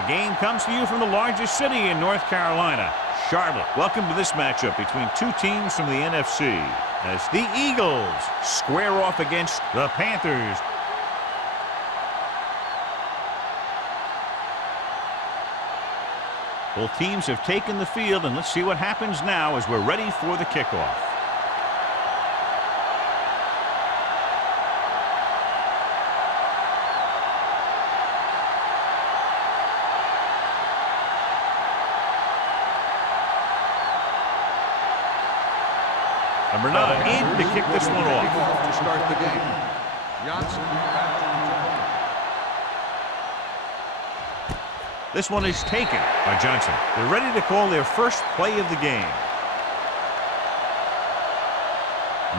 Our game comes to you from the largest city in North Carolina, Charlotte. Welcome to this matchup between two teams from the NFC as the Eagles square off against the Panthers. Both teams have taken the field, and let's see what happens now as we're ready for the kickoff. Number 9 in to kick this one off. To start the game. Johnson back to return. This one is taken by Johnson. They're ready to call their first play of the game.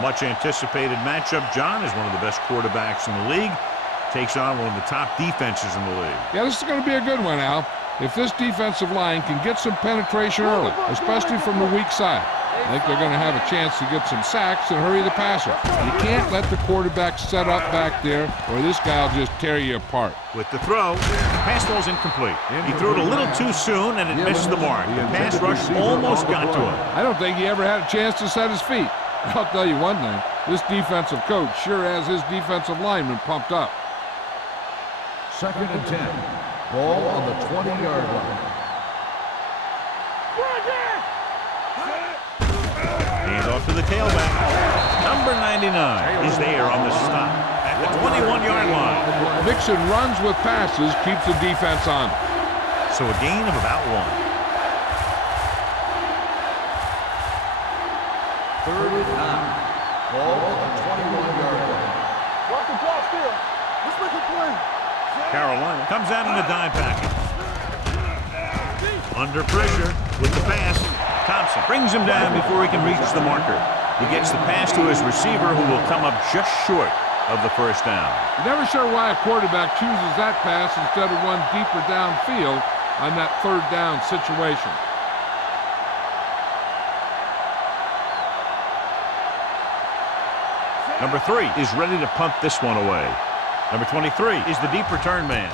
Much anticipated matchup. John is one of the best quarterbacks in the league. Takes on one of the top defenses in the league. Yeah, this is going to be a good one, Al. If this defensive line can get some penetration early, especially from the weak side, I think they're going to have a chance to get some sacks and hurry the passer. You can't let the quarterback set up back there or this guy will just tear you apart. With the throw, the pass ball's incomplete. He threw it a little too soon and it missed the mark. The pass rush almost got to him. I don't think he ever had a chance to set his feet. I'll tell you one thing, this defensive coach sure has his defensive lineman pumped up. 2nd and 10. Ball on the 20-yard line. Hands off to the tailback. Number 99 is there on the stop at the 21-yard line. Mixon runs with passes, keeps the defense on. So a gain of about 1. 3rd and 9. Ball on the 21-yard line. Watch the ball still. Let's make a play. Carolina comes out in a dime package. Under pressure with the pass. Thompson brings him down before he can reach the marker. He gets the pass to his receiver, who will come up just short of the first down. You're never sure why a quarterback chooses that pass instead of one deeper downfield on that 3rd down situation. Number 3 is ready to punt this one away. Number 23 is the deep return man.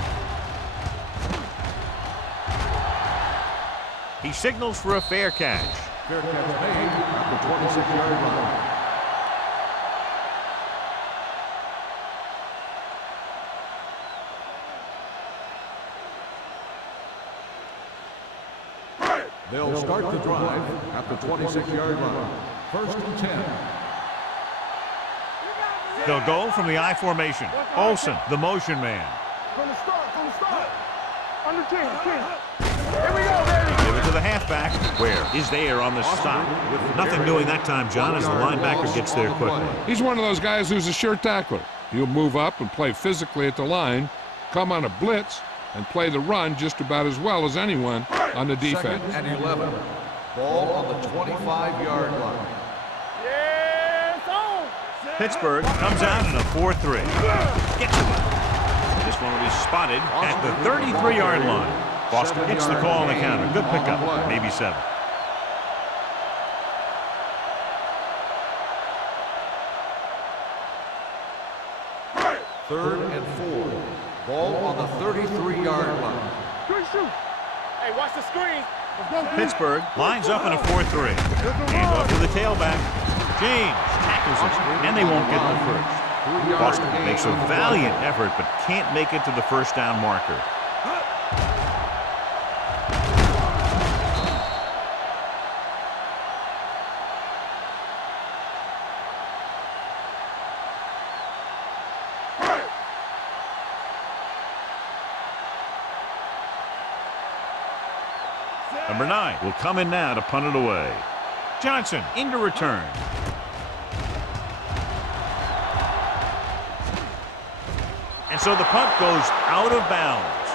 He signals for a fair catch. Fair catch made at the 26-yard line. They'll start the drive at the 26-yard line. 1st and 10. They'll go from the I formation. Olsen, the motion man. From the start. Under 10. Here we go, baby. Give it to the halfback, where is there on the stop. Nothing doing that time, John, as the linebacker gets there quickly. He's one of those guys who's a sure tackler. He'll move up and play physically at the line, come on a blitz, and play the run just about as well as anyone on the defense. 2nd and 11. Ball on the 25-yard line. Pittsburgh comes out in a 4-3. Gets it. This one will be spotted at the 33-yard line. Boston hits the call on the counter. Good pickup. Maybe 7. Third and 4. Ball on the 33-yard line. Good shoot. Hey, watch the screen. Pittsburgh lines up in a 4-3. Hand off to the tailback. James tackles it, and they won't get the first. Boston makes a valiant effort, but can't make it to the first down marker. Number 9 will come in now to punt it away. Johnson into return. And so the punt goes out of bounds.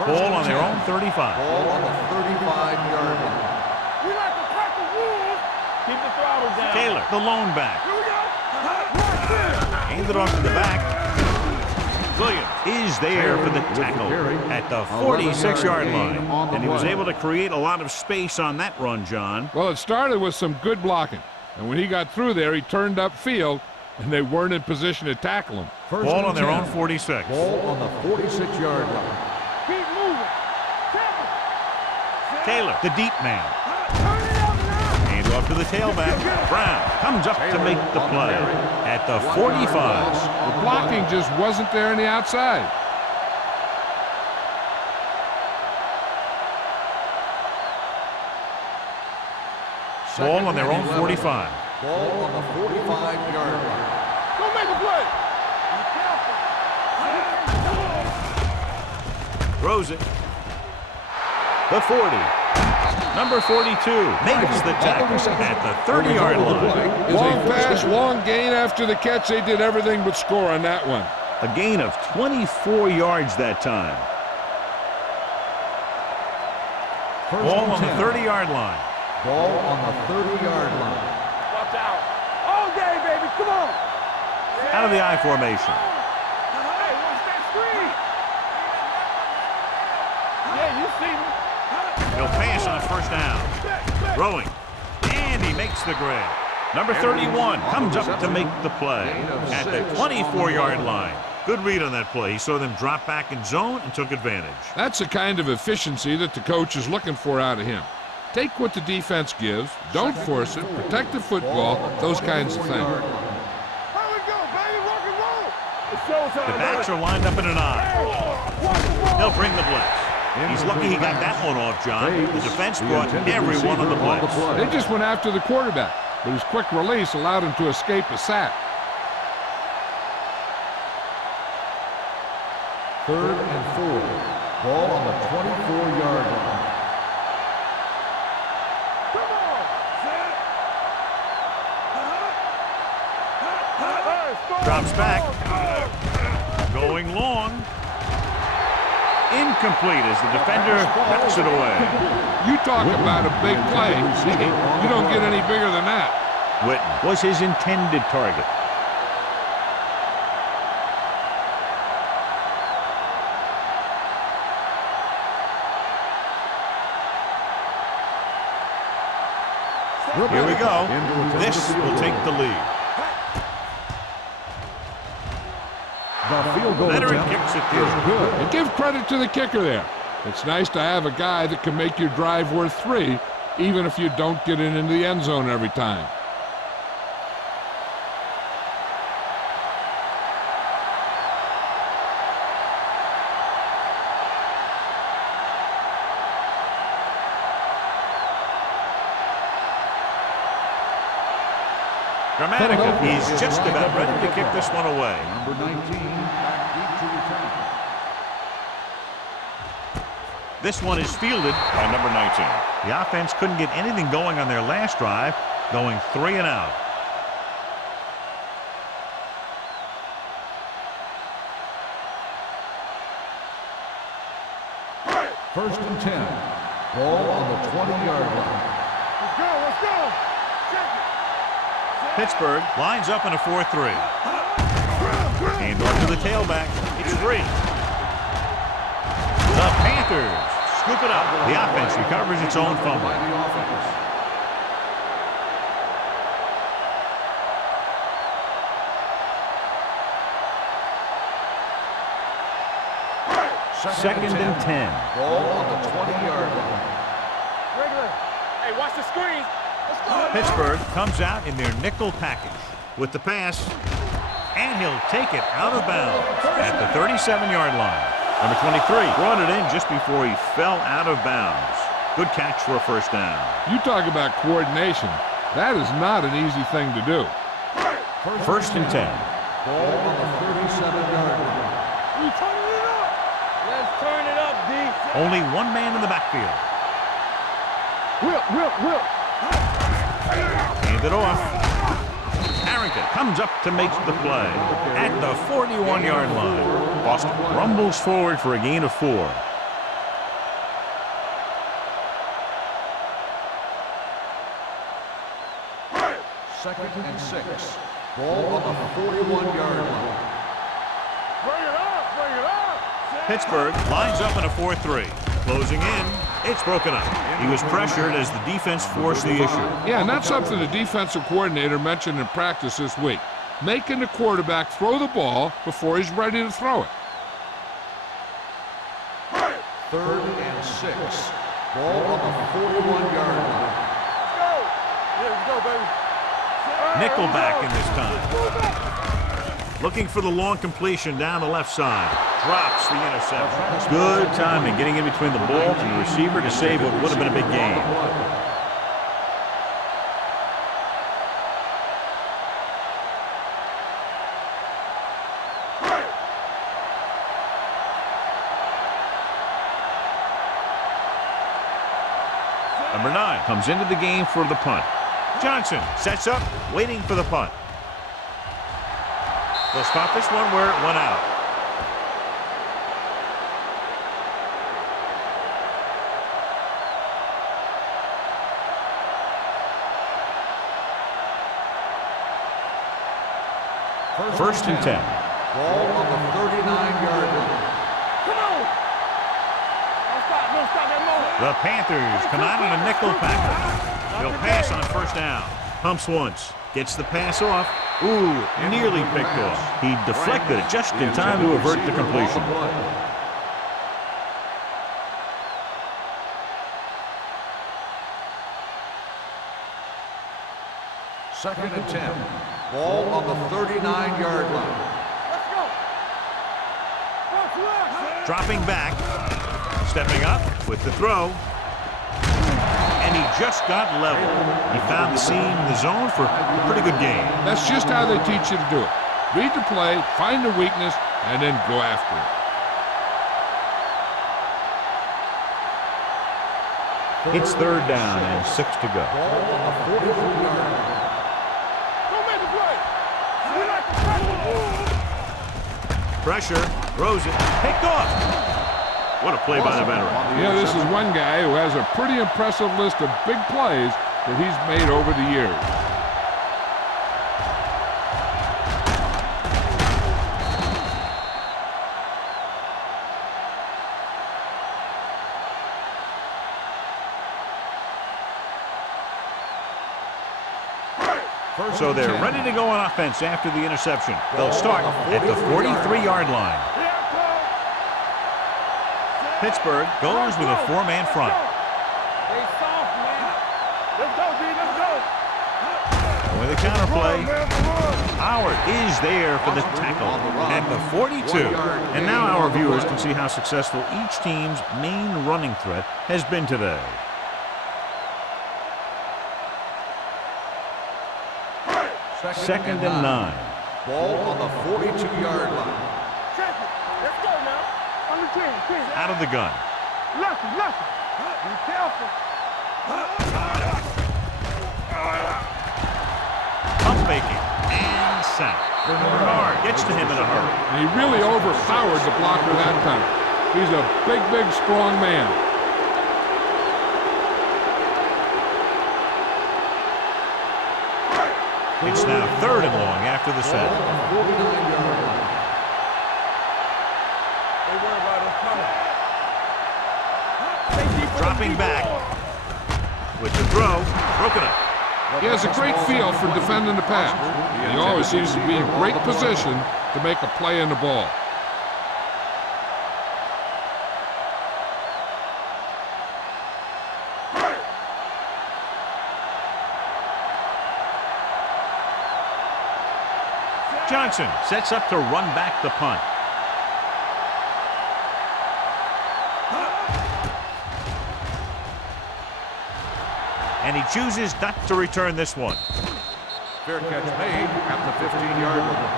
Ball on their own 35. Ball on the 35-yard line. We like to crack the rules. Keep the throttle down. Taylor, the lone back. Here we go. Hand it off to the back. Williams is there for the tackle at the 46-yard line. And he was able to create a lot of space on that run, John. Well, it started with some good blocking. And when he got through there, he turned upfield, and they weren't in position to tackle him. Ball on their own 46. Ball on the 46-yard line. Keep moving. Taylor, the deep man. Turn it up now. Hand off to the tailback. Brown comes up to make the play at the 45. The blocking just wasn't there on the outside. Ball on their own 45. Ball on the 45-yard line. Go make a play. Throws it. The 40. Number 42 makes the tackle at the 30-yard line. Long pass, long gain after the catch. They did everything but score on that one. A gain of 24 yards that time. Ball on the 30-yard line. Ball on the 30-yard line. Watch out. All day, baby. Come on. Out of the I formation. Hey, watch that screen. Yeah, you see me. He'll pass on first down. Throwing. And he makes the grab. Number 31 comes up to make the play at the 24-yard line. Good read on that play. He saw them drop back in zone and took advantage. That's the kind of efficiency that the coach is looking for out of him. Take what the defense gives, don't force it, protect the football, those kinds of things. Here we go, baby. Rock and roll. It shows how The backs are lined up in an I. They'll bring the blitz. He's lucky he got that one off, John. The defense brought everyone on the blitz. They just went after the quarterback, but his quick release allowed him to escape a sack. 3rd and 4. Ball on the 24-yard line. Drops back. Going long. Incomplete as the defender knocks it away. You talk about a big play. You don't get any bigger than that. Witten was his intended target. Here we go. This will take the lead. The field goal Leonard attempt kicks it is through. good. And give credit to the kicker there. It's nice to have a guy that can make your drive worth 3, even if you don't get it into the end zone every time. Dramatica is just about ready to kick this one away. Number 19, back deep to return. This one is fielded by number 19. The offense couldn't get anything going on their last drive, going 3 and out. First and 10. Ball on the 20-yard line. Let's go. Let's go. Check it. Pittsburgh lines up in a 4-3. Hand off to the tailback. It's free. The Panthers scoop it up. The offense recovers its own fumble. By the offense. Second and 10. Ball on the 20-yard line. Regular. Hey, watch the screen. Let's go. Pittsburgh comes out in their nickel package with the pass, and he'll take it out of bounds at the 37-yard line. Number 23 brought it in just before he fell out of bounds. Good catch for a first down. You talk about coordination. That is not an easy thing to do. First and 10. Ball on the 37-yard line. We turning it up. Let's turn it up, D. Only one man in the backfield. Whip. Hand it off. Harrington comes up to make the play at the 41-yard line. Boston rumbles forward for a gain of 4. Second and 6. Ball on the 41-yard line. Bring it up. Bring it up. Pittsburgh lines up in a 4-3. Closing in, it's broken up. He was pressured as the defense forced the issue. Yeah, and that's something the defensive coordinator mentioned in practice this week. Making the quarterback throw the ball before he's ready to throw it. 3rd and 6. Ball on the 41-yard line. Let's go. Yeah, let's go, baby. Nickelback in this time. Looking for the long completion down the left side. Drops the interception. Good timing getting in between the ball and the receiver to save what would have been a big gain. Number 9 comes into the game for the punt. Johnson sets up, waiting for the punt. They'll spot this one where it went out. First and 10. Ball on the 39-yard line. Come on. Don't stop that moment. The Panthers come out in a nickel package. They'll pass on first down. Pumps once. Gets the pass off. Ooh, nearly picked off. He deflected it just in time to avert the completion. Second and 10. Ball on the 39-yard line. Let's go. Dropping back. Stepping up with the throw. And he just got level. He found the seam in the zone for a pretty good game. That's just how they teach you to do it. Read the play, find the weakness, and then go after it. It's 3rd down and 6 to go. Ball on the 44-yard line. Don't make the play. We like the Pressure. Throws it. Picked off. What a play by the veteran. Yeah, this is one guy who has a pretty impressive list of big plays that he's made over the years. So they're ready to go on offense after the interception. They'll start at the 43-yard line. Pittsburgh goes with a 4-man front. They soft, man. Let's go, D. Let's go. With a counterplay, Howard is there for the tackle at the 42. And now our viewers can see how successful each team's main running threat has been today. Second and 9. Ball on the 42-yard line. Check it. Let's go now. On the 10. Out of the gun. Left. Be careful. Pump faking and sack. Bernard gets to him in a hurry. And he really overpowered the blocker that time. He's a big, strong man. It's now 3rd and long after the set. Dropping back with the throw, broken up. He has a great feel for defending the pass. He always seems to be in great position to make a play in the ball. Johnson sets up to run back the punt. And he chooses not to return this one. Fair catch made at the 15-yard line.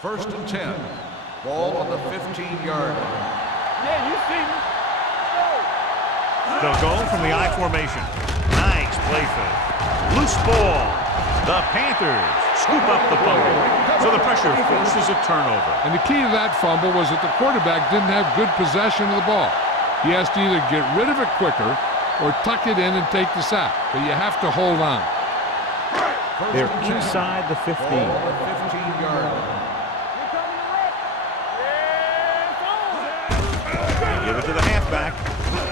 First and 10. Ball on the 15-yard line. Yeah, you see me. They'll go from the I formation. Nice play fake. Loose ball. The Panthers scoop up the fumble. So the pressure forces a turnover. And the key to that fumble was that the quarterback didn't have good possession of the ball. He has to either get rid of it quicker or tuck it in and take the sack, but you have to hold on. They're inside the 15. Ball on the 15-yard line. They give it to the halfback.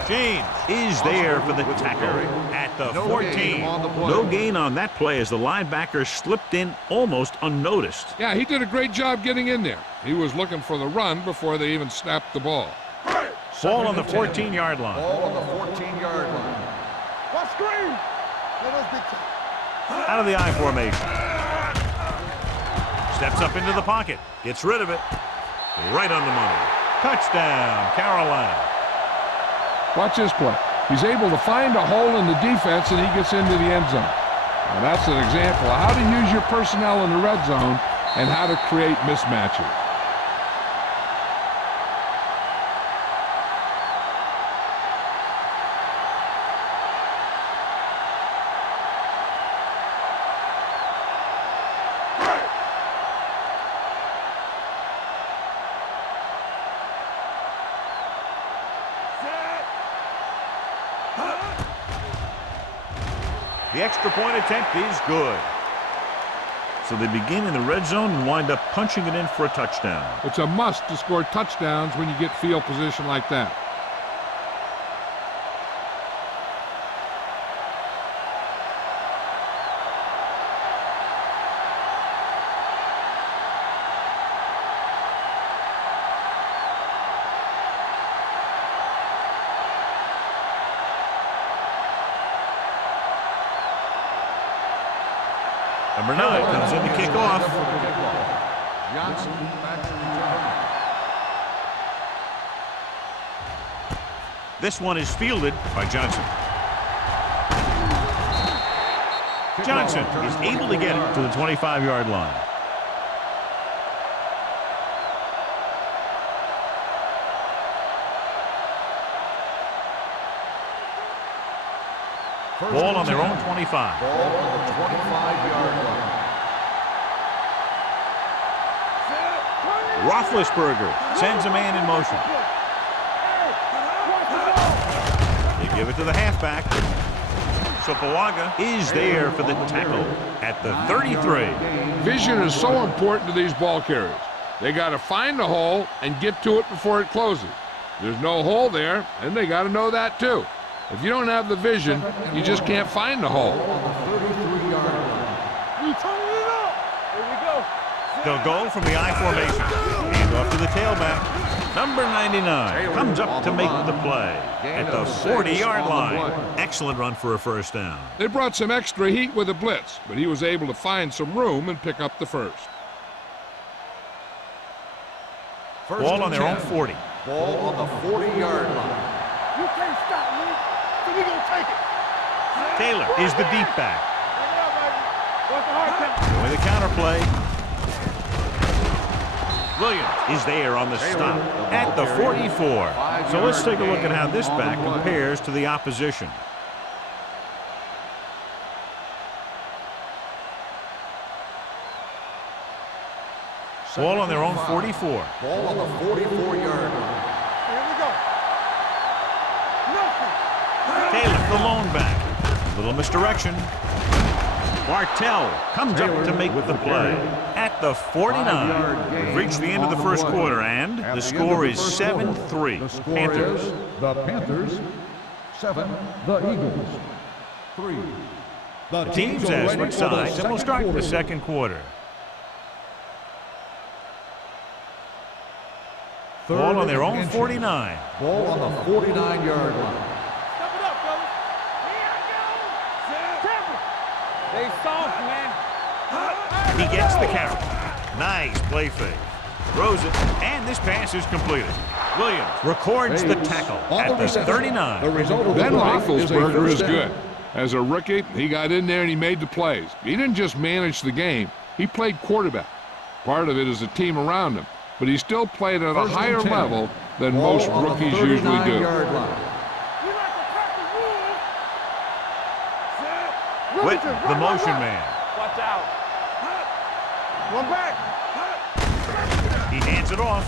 James is there for the tackle at the 14. No gain on that play as the linebacker slipped in almost unnoticed. Yeah, he did a great job getting in there. He was looking for the run before they even snapped the ball. Ball on the 14-yard line. Ball on the 14-yard line. What screen? Out of the I formation. Steps up into the pocket. Gets rid of it. Right on the money. Touchdown, Carolina. Watch this play. He's able to find a hole in the defense, and he gets into the end zone. Now, that's an example of how to use your personnel in the red zone and how to create mismatches. The extra point attempt is good. So they begin in the red zone and wind up punching it in for a touchdown. It's a must to score touchdowns when you get field position like that. Number 9 comes in to kick off. Johnson back to return. This one is fielded by Johnson. Johnson is able to get it to the 25-yard line. Ball on their own 25. Ball on the 25-yard line. Roethlisberger sends a man in motion. They give it to the halfback. Sopoaga is there for the tackle at the 33. Vision is so important to these ball carriers. They got to find the hole and get to it before it closes. There's no hole there, and they got to know that too. If you don't have the vision, you just can't find the hole. They'll go from the I formation. Hand off to the tailback. Number 99 comes up to make the play at the 40-yard line. Excellent run for a first down. They brought some extra heat with a blitz, but he was able to find some room and pick up the first. Ball on their own 40. Ball on the 40-yard line. You can't stop me, so we gonna take it. Taylor is the deep back. Take it up, baby. What's the hard tempo? With the counterplay. Williams is there on the stop at the 44. So let's take a look at how this back compares to the opposition. Ball on their own 44. Ball on the 44-yard line. Here we go. Nothing. Taylor, the lone back. Little misdirection. Bartell comes up to make the play at the 49. We've reached the end of the first quarter, and the score is 7-3. Panthers. The Panthers. 7. The Eagles. 3. The teams as switch sides, and we'll start the second quarter. Ball on their own 49. Ball on the 49-yard line. Step it up, fellas. Here I go. Temper. They soft, man. He gets the count. Nice play fake. Throws it, and this pass is completed. Williams records the tackle at the 39. Ben Roethlisberger is good. As a rookie, he got in there and he made the plays. He didn't just manage the game. He played quarterback. Part of it is the team around him. But he still played at a higher level than most rookies usually do. With the motion man. Watch out. One back. He hands it off.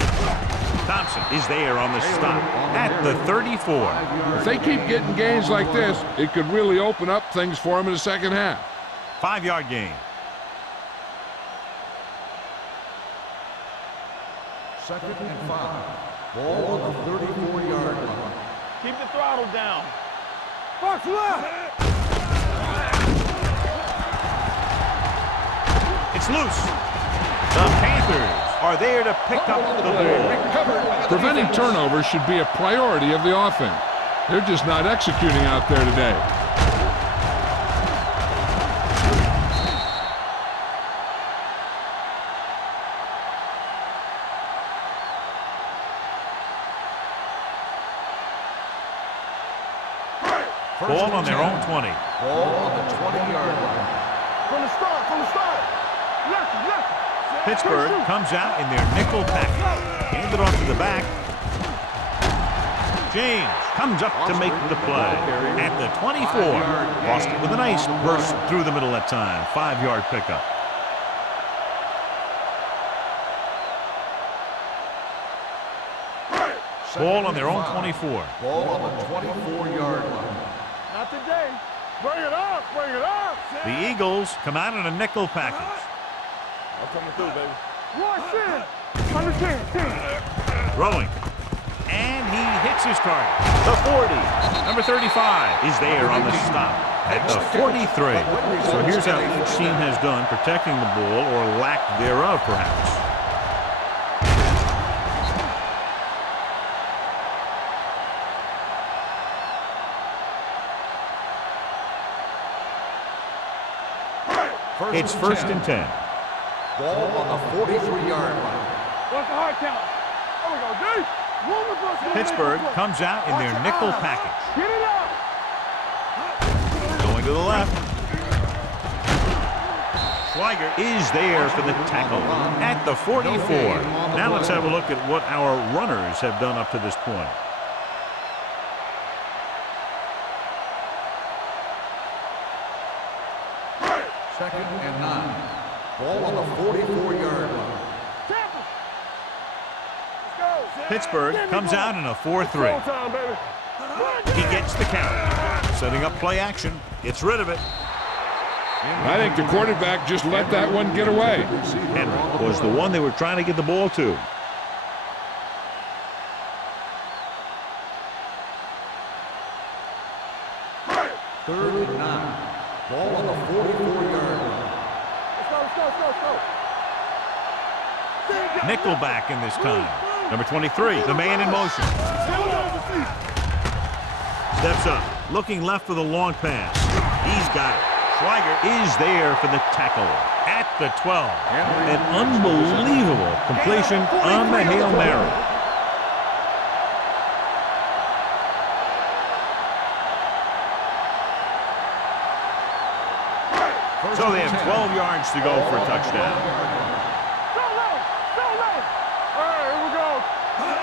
Thompson is there on the stop at the 34. If they keep getting gains like this, it could really open up things for them in the second half. 5-yard gain. Second and 5. Ball on the 34-yard line. Keep the throttle down. Box left. It's loose. The Panthers are there to pick up the ball. Preventing turnovers should be a priority of the offense. They're just not executing out there today. Ball on their own 20. Ball on the 20-yard line. From the start. Left. Pittsburgh comes out in their nickel package. Hand it off to the back. James comes up to make the play at the 24. Boston with a nice burst through the middle that time. 5-yard pickup. Ball on their own 24. Ball on the 24-yard line. Not today. Bring it up. The Eagles come out in a nickel package. I'm coming through, baby. Watch it. Understand. Throwing. And he hits his target. The 40. Number 35 is there on the stop at the 43. So here's how each team has done protecting the ball, or lack thereof, perhaps. It's first and 10. Ball on the 43-yard line. What's the hard count? There we go, deep. Pittsburgh comes out in their nickel package. Get it up. Going to the left. Schweiger is there for the tackle at the 44. Now let's have a look at what our runners have done up to this point. Second and 9. Ball on the 44-yard line. Pittsburgh comes out in a 4-3. He gets the count. Setting up play action. Gets rid of it. I think the quarterback just let that one get away. Henry was the one they were trying to get the ball to. Third and 9. Ball on the 44-yard line. Let's go. Nickelback in this time. Number 23, the man in motion. Steps up, looking left for the long pass. He's got it. Schweiger is there for the tackle at the 12. An unbelievable completion on the Hail Mary. So they have 12 yards to go for a touchdown.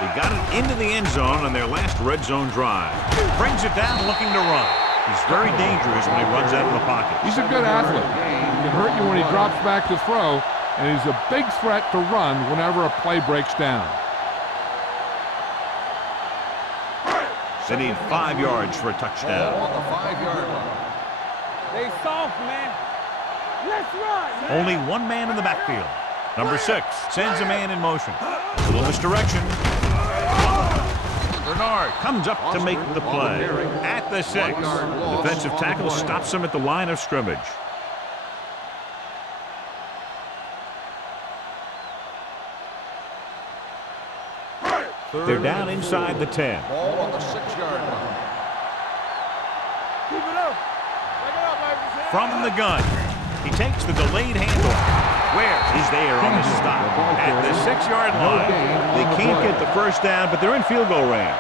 He got it into the end zone on their last red zone drive. Brings it down looking to run. He's very dangerous when he runs out of the pocket. He's a good athlete. He can hurt you when he drops back to throw, and he's a big threat to run whenever a play breaks down. They need 5 yards for a touchdown. Ball on the 5-yard line. They soft, man. Let's run. Only one man in the backfield. Number 6 sends a man in motion. A little misdirection. Bernard comes up to make the play at the 6. Defensive tackle stops him at the line of scrimmage. They're down inside the 10. Ball on the 6-yard line. Keep it up. Take it up, baby. From the gun, he takes the delayed handoff. Where is there on the stop at the 6-yard line. They can't get the first down, but they're in field goal range.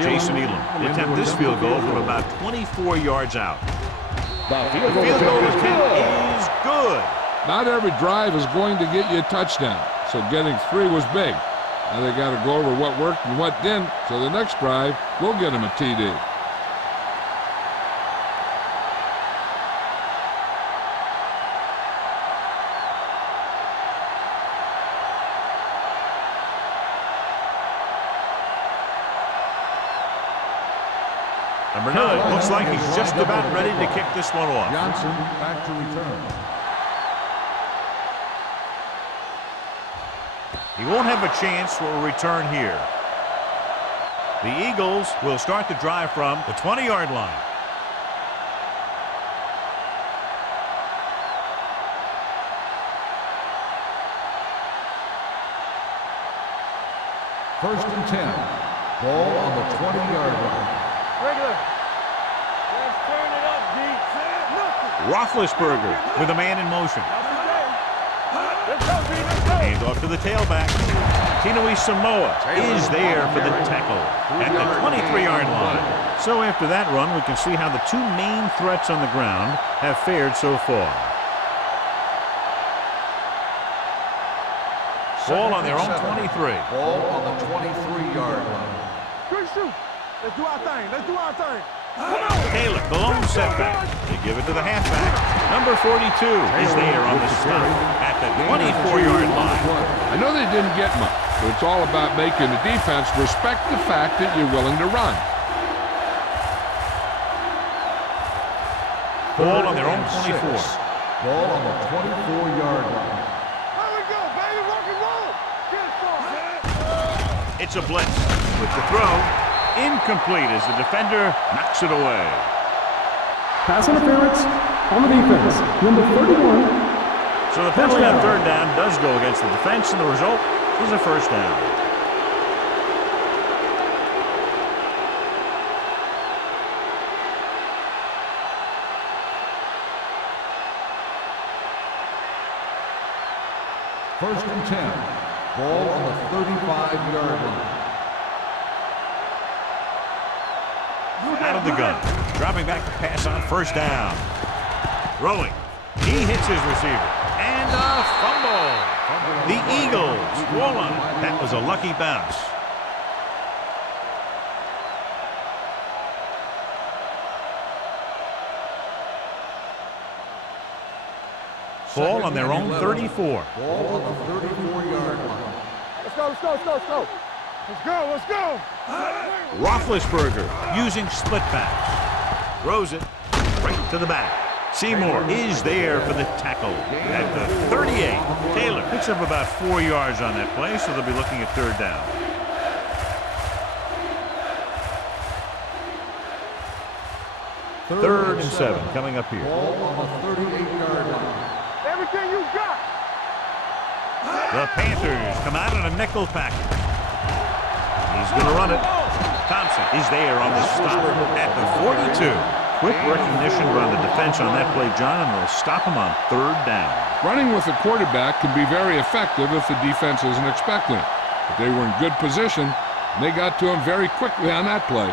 Jason Elam will attempt this field goal from about 24 yards out. The field goal attempt is good. Not every drive is going to get you a touchdown, so getting 3 was big. Now they got to go over what worked and what didn't, so the next drive will get them a TD. Number 9 looks like he's just about ready to kick this one off. Johnson back to return. He won't have a chance for a return here. The Eagles will start the drive from the 20-yard line. First and 10. Ball on the 20-yard line. Regular. Let's turn it up, D. Roethlisberger with a man in motion. Let's go, D. Let's go. Hand off to the tailback. Tinui Samoa is there for the tackle at the 23-yard line. So after that run, we can see how the two main threats on the ground have fared so far. Ball on their own 23. Ball on the 23-yard line. Good shoot. Let's do our thing. Let's do our thing. Taylor, the lone setback. They give it to the halfback. Number 42 is there on the stop at the 24-yard line. I know they didn't get much, but it's all about making the defense respect the fact that you're willing to run. Ball on their own 24. Ball on the 24-yard line. Here we go, baby. Rock and roll. Get it started. It's a blitz with the throw. Incomplete as the defender knocks it away. Pass interference on the defense. Number 31. So the penalty on third down does go against the defense, and the result is a first down. First and 10. Ball on the 35-yard line. Out of the gun. Dropping back to pass on first down. Throwing. He hits his receiver. And a fumble. The Eagles fall on it. That was a lucky bounce. Ball on their own 34. Ball on the 34-yard line. Let's go, let's go, let's go, let's go. Let's go, let's go. Roethlisberger using split pass. Throws it right to the back. Seymour is there for the tackle at the 38. Taylor picks up about 4 yards on that play, so they'll be looking at third down. Third and 7 coming up here. Ball on the 38-yard line. Everything you got. The Panthers come out in a nickel package. He's going to run it. Thompson is there on the stop at the 42. Quick recognition by the defense on that play, John, and they'll stop him on third down. Running with the quarterback can be very effective if the defense isn't expecting it. But they were in good position, and they got to him very quickly on that play.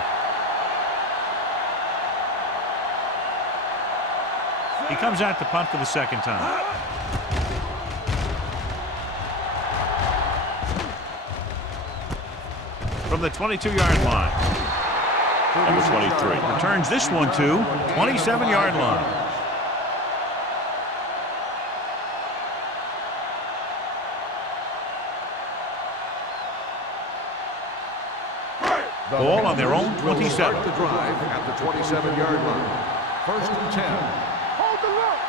He comes out to punt for the second time. From the 22-yard line. Number 23 returns this one to 27-yard line. Ball on their own 27. Start the drive at the 27-yard line. First and 10. Hold the look.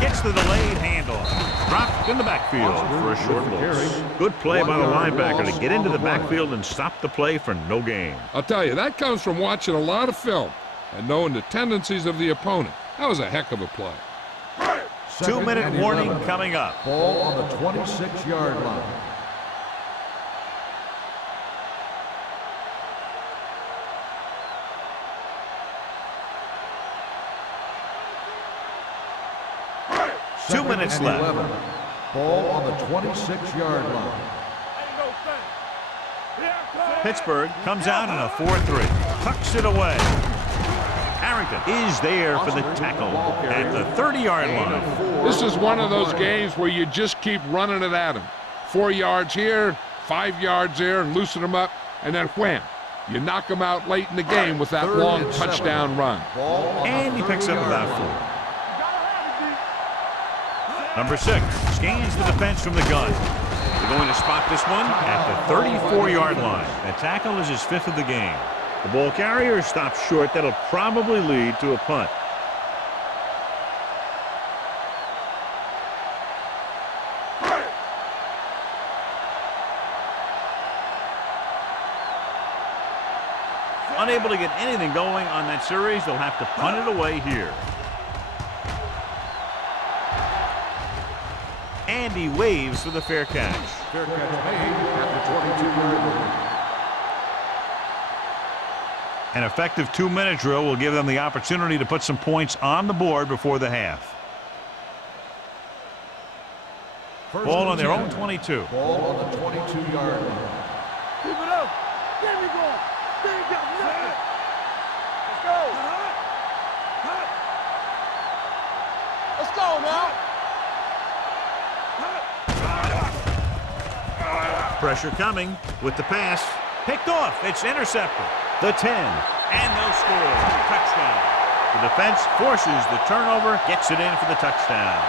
Gets the delayed handoff. Dropped in the backfield for a short loss. Good play by the linebacker to get into the backfield and stop the play for no gain. I'll tell you, that comes from watching a lot of film and knowing the tendencies of the opponent. That was a heck of a play. 2-minute warning coming up. Ball on the 26-yard line. Two minutes left. 11. Ball on the 26-yard line. Pittsburgh comes out in a 4-3. Tucks it away. Harrington is there for the tackle at the 30-yard line. This is one of those games where you just keep running it at him. 4 yards here, 5 yards there, and loosen them up, and then wham. You knock them out late in the game with that long touchdown run. And he picks up about 4. Number 6 scans the defense from the gun. They're going to spot this one at the 34-yard line. That tackle is his 5th of the game. The ball carrier stops short. That'll probably lead to a punt. Unable to get anything going on that series, they'll have to punt it away here. And he waves for the fair catch. Fair catch made at the 22-yard line. An effective 2-minute drill will give them the opportunity to put some points on the board before the half. Ball on their own 22. Ball on the 22-yard line. Keep it up. There we go. There we go. Let's go. Let's go now. Pressure coming with the pass. Picked off. It's intercepted. The 10. And no score. Touchdown. The defense forces the turnover, gets it in for the touchdown.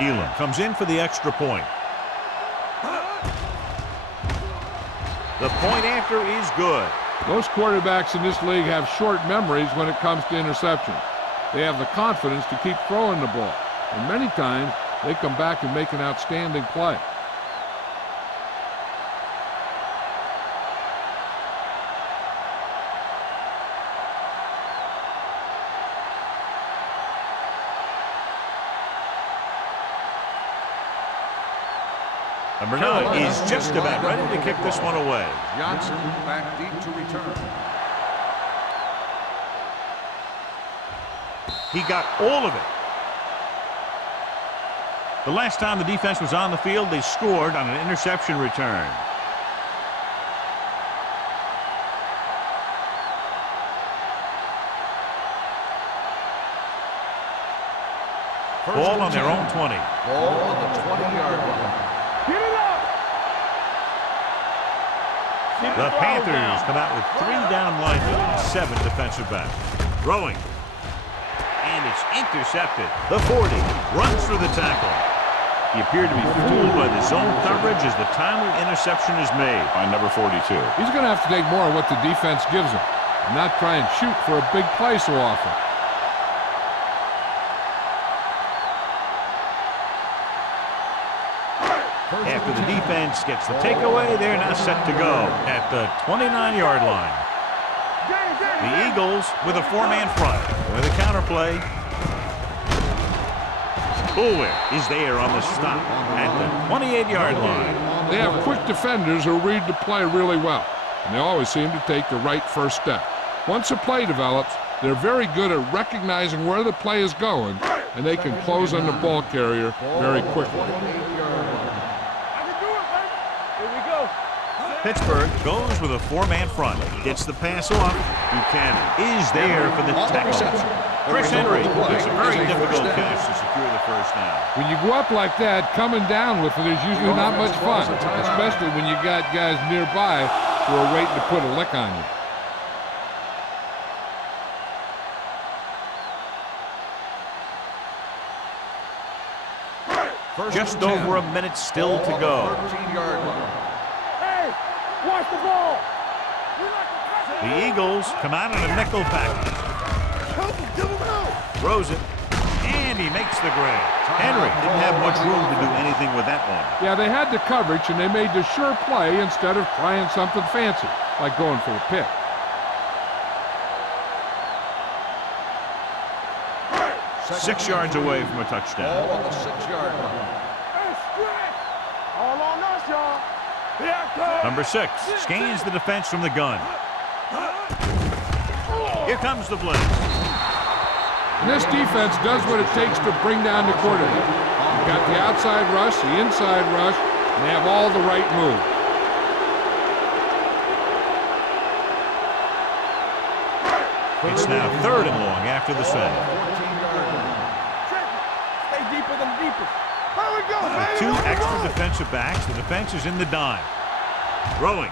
Elam comes in for the extra point. The point after is good. Those quarterbacks in this league have short memories when it comes to interception. They have the confidence to keep throwing the ball, and many times they come back and make an outstanding play. Number 9 is just about ready to kick this one away. Johnson back deep to return. He got all of it. The last time the defense was on the field, they scored on an interception return. Ball on their own 20. Ball on the 20-yard line. Get it up. The Panthers come out with 3 down linemen and 7 defensive backs. Throwing. And it's intercepted. The 40 runs through the tackle. He appeared to be fooled by the zone coverage as the timely interception is made by number 42. He's going to have to take more of what the defense gives him and not try and shoot for a big play so often. After the defense gets the takeaway, they're now set to go at the 29-yard line. The Eagles with a 4-man front. With a counterplay. Boulware is there on the stop at the 28-yard line. They have quick defenders who read the play really well, and they always seem to take the right first step. Once a play develops, they're very good at recognizing where the play is going, and they can close on the ball carrier very quickly. Pittsburgh goes with a 4-man front. Gets the pass off. Buchanan is there for the tackle. Chris Henry makes a very difficult catch to secure the first down. When you go up like that, coming down with it is usually not much fun, especially when you got guys nearby who are waiting to put a lick on you. Just over a minute still to go. 13-yard line. Watch the ball. The Eagles come out in a nickel package. Throws it, and he makes the grab. Henry didn't have much room to do anything with that one. Yeah, they had the coverage, and they made the sure play instead of trying something fancy, like going for a pick. Six yards away from a touchdown. Ball on the 6-yard line. All on us, y'all. Number 6 scans the defense from the gun. Here comes the blitz. And this defense does what it takes to bring down the quarterback. You've got the outside rush, the inside rush, and they have all the right moves. It's now 3rd and long after the send. Stay deeper than deepest. Here we go, With 2 extra defensive backs, the defense is in the dime. Throwing.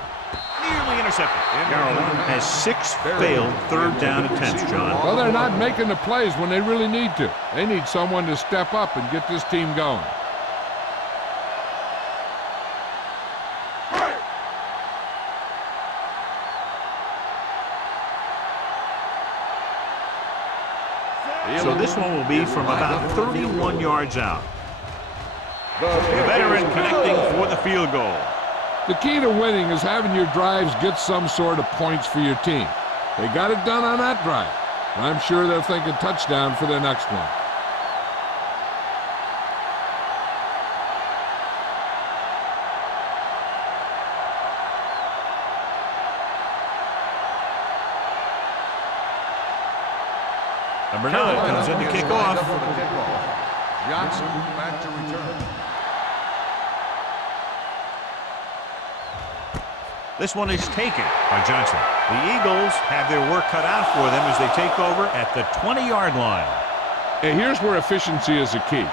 Nearly intercepted. Carolina has 6 failed 3rd down attempts, John. Well, they're not making the plays when they really need to. They need someone to step up and get this team going. So this one will be from about 31 yards out. The veteran connecting for the field goal. The key to winning is having your drives get some sort of points for your team. They got it done on that drive. I'm sure they're thinking touchdown for their next one. Number 9 comes in to kick off. Johnson back to return. This one is taken by Johnson. The Eagles have their work cut out for them as they take over at the 20-yard line. And here's where efficiency is the key.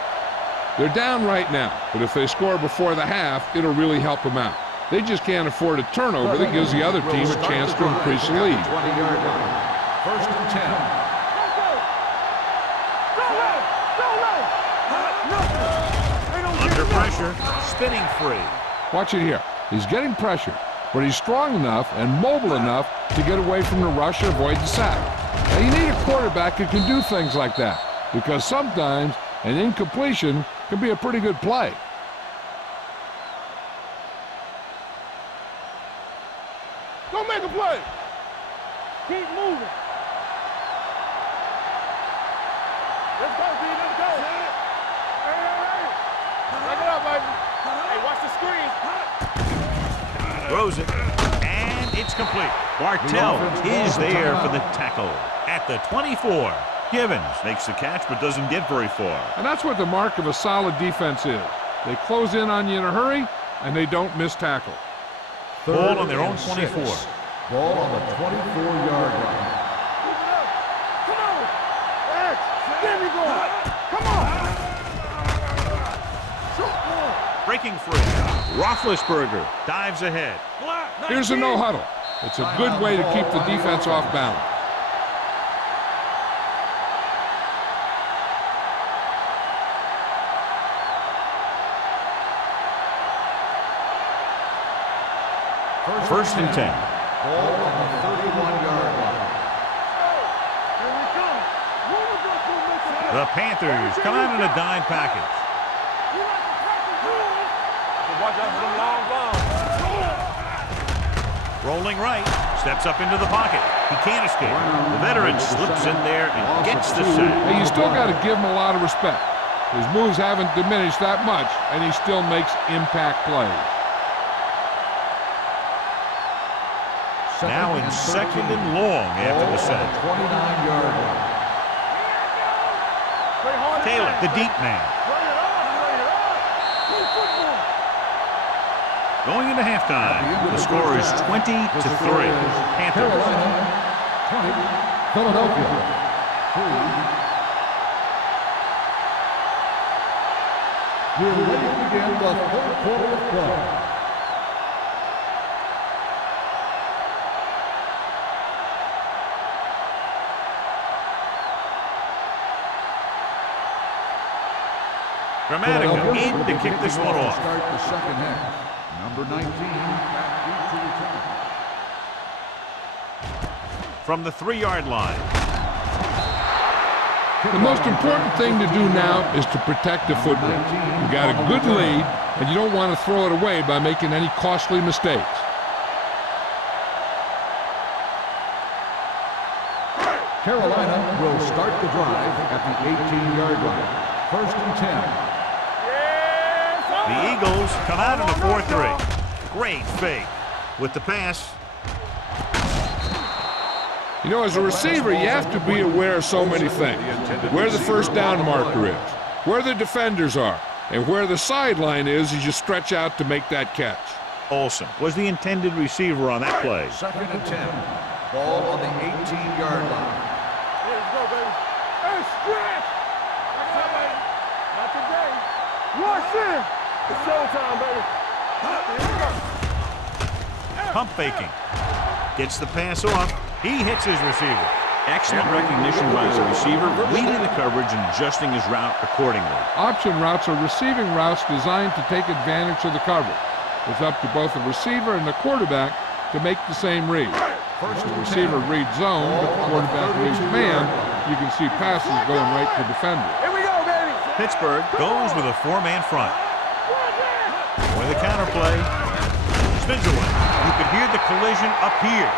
They're down right now, but if they score before the half, it'll really help them out. They just can't afford a turnover that gives the other team a chance to increase the lead. 20-yard line. 1st and 10. Under pressure, spinning free. Watch it here. He's getting pressure, but he's strong enough and mobile enough to get away from the rush and avoid the sack. Now, you need a quarterback who can do things like that, because sometimes an incompletion can be a pretty good play. Go make a play. Keep moving. Let's go, D. Let's go. Hey. Back it up, baby. Hey, watch the screen. Throws it, and it's complete. Bartell is there for the tackle at the 24. Givens makes the catch but doesn't get very far. And that's what the mark of a solid defense is. They close in on you in a hurry, and they don't miss tackle. Ball on their own 24. Ball on the 24-yard line. Come on. X. There we go. Come on. Breaking free. Roethlisberger dives ahead. Here's a no-huddle. It's a good way to keep the defense off balance. First and 10. Ball on the 31-yard line. Here we come. The Panthers come out in a dime package. Watch out for them long balls. Rolling right, steps up into the pocket. He can't escape. The veteran slips in there and gets the sack. Hey, you still got to give him a lot of respect. His moves haven't diminished that much, and he still makes impact plays. Now in 2nd and long after the set. 29-yard line. Taylor, the deep man. Going into halftime, the score is 20-3. Panthers. Carolina 20, Philadelphia 3. We're ready to begin the 3rd quarter of play. Dramatica in to kick this one off. Start the second half. Number 19 back to return. From the 3-yard line. The most important thing to do now is to protect the football. You got a good lead, and you don't want to throw it away by making any costly mistakes. Carolina will start the drive at the 18-yard line. 1st and 10. The Eagles come out in a 4-3. Great fake. With the pass. You know, as a receiver, you have to be aware of so many things. Where the first down marker is, where the defenders are, and where the sideline is as you stretch out to make that catch. Olsen was the intended receiver on that play. 2nd and 10. Ball on the 18-yard line. Let's go, baby. Hey, stretch! Back it up, baby. Not today. Rush in. It's showtime, baby. Here we go. Pump faking. Gets the pass off. He hits his receiver. Excellent recognition by the receiver, reading the coverage and adjusting his route accordingly. Option routes are receiving routes designed to take advantage of the coverage. It's up to both the receiver and the quarterback to make the same read. If the receiver reads zone, but the quarterback reads man, you can see passes going right to defender. Here we go, baby. Pittsburgh goes with a 4-man front. With a counterplay, spins away. You could hear the collision up here.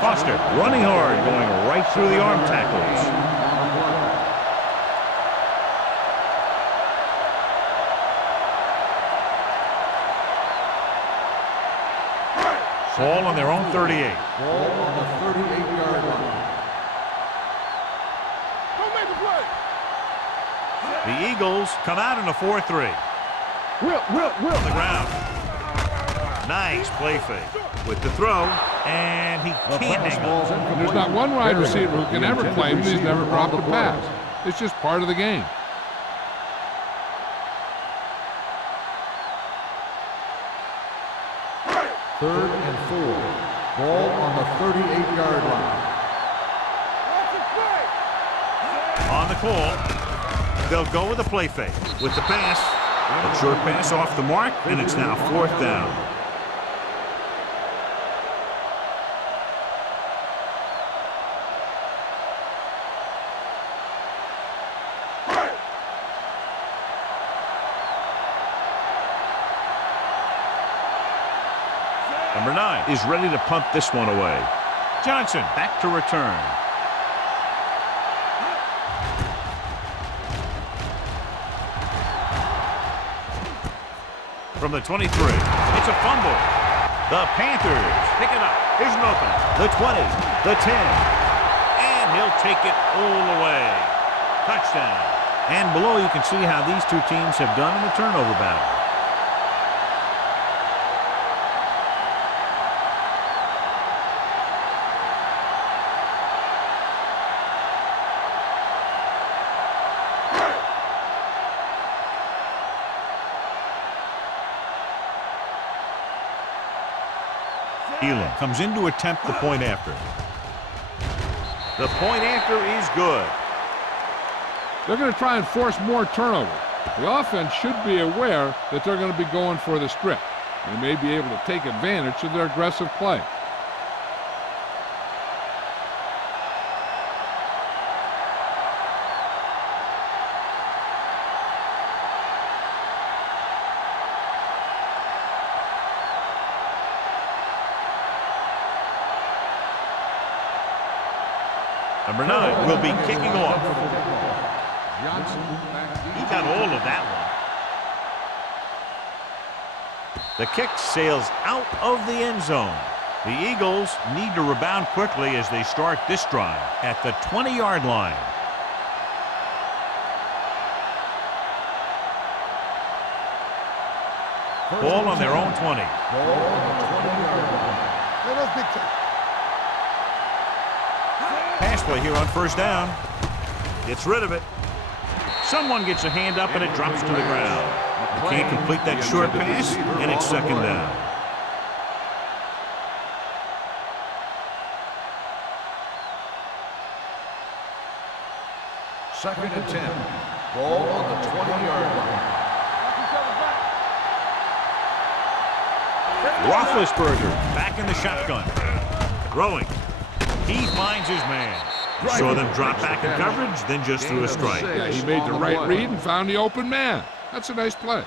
Foster running hard, going right through the arm tackles. Ball on their own 38. Ball on the 38-yard line. Don't make the play. The Eagles come out in a 4-3. Will. On the ground. Nice play fake. With the throw, and he can't hang on. There's not one wide receiver who can ever claim that he's never dropped a pass. It's just part of the game. Third and 4. Ball on the 38-yard line. On the call, they'll go with a play fake. With the pass, a short pass off the mark, and it's now 4th down. Number 9 is ready to punt this one away. Johnson back to return. From the 23, it's a fumble. The Panthers pick it up. Here's an opener. The 20, the 10, and he'll take it all the way. Touchdown. And below you can see how these two teams have done in the turnover battle. Elam comes in to attempt the point after. The point after is good. They're going to try and force more turnover. The offense should be aware that they're going to be going for the strip. They may be able to take advantage of their aggressive play. Number 9 will be kicking off. He got all of that one. The kick sails out of the end zone. The Eagles need to rebound quickly as they start this drive at the 20-yard line. Ball on their own 20. Pass play here on first down. Gets rid of it. Someone gets a hand up and it drops to the ground. They can't complete that short pass, and it's 2nd down. Second and 10. Ball on the 20-yard line. Roethlisberger back in the shotgun. Throwing. He finds his man. Saw them drop back in coverage, then just threw a strike. Yeah, he made the right read and found the open man. That's a nice play.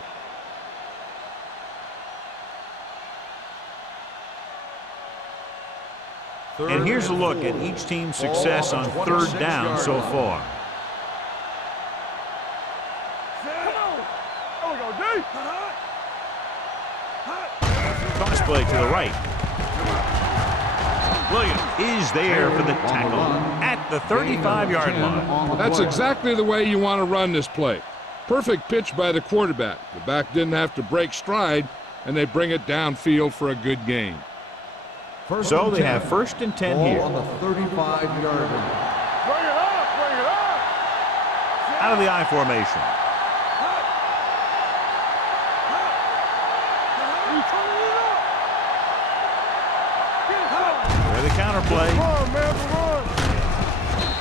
And here's a look at each team's success on 3rd down so far. play to the right. Williams is there for the tackle at the 35-yard line. That's exactly the way you want to run this play. Perfect pitch by the quarterback. The back didn't have to break stride, and they bring it downfield for a good gain. So they have 1st and 10 here. On the 35-yard line. Bring it up, bring it up. Out of the I formation. The counter play.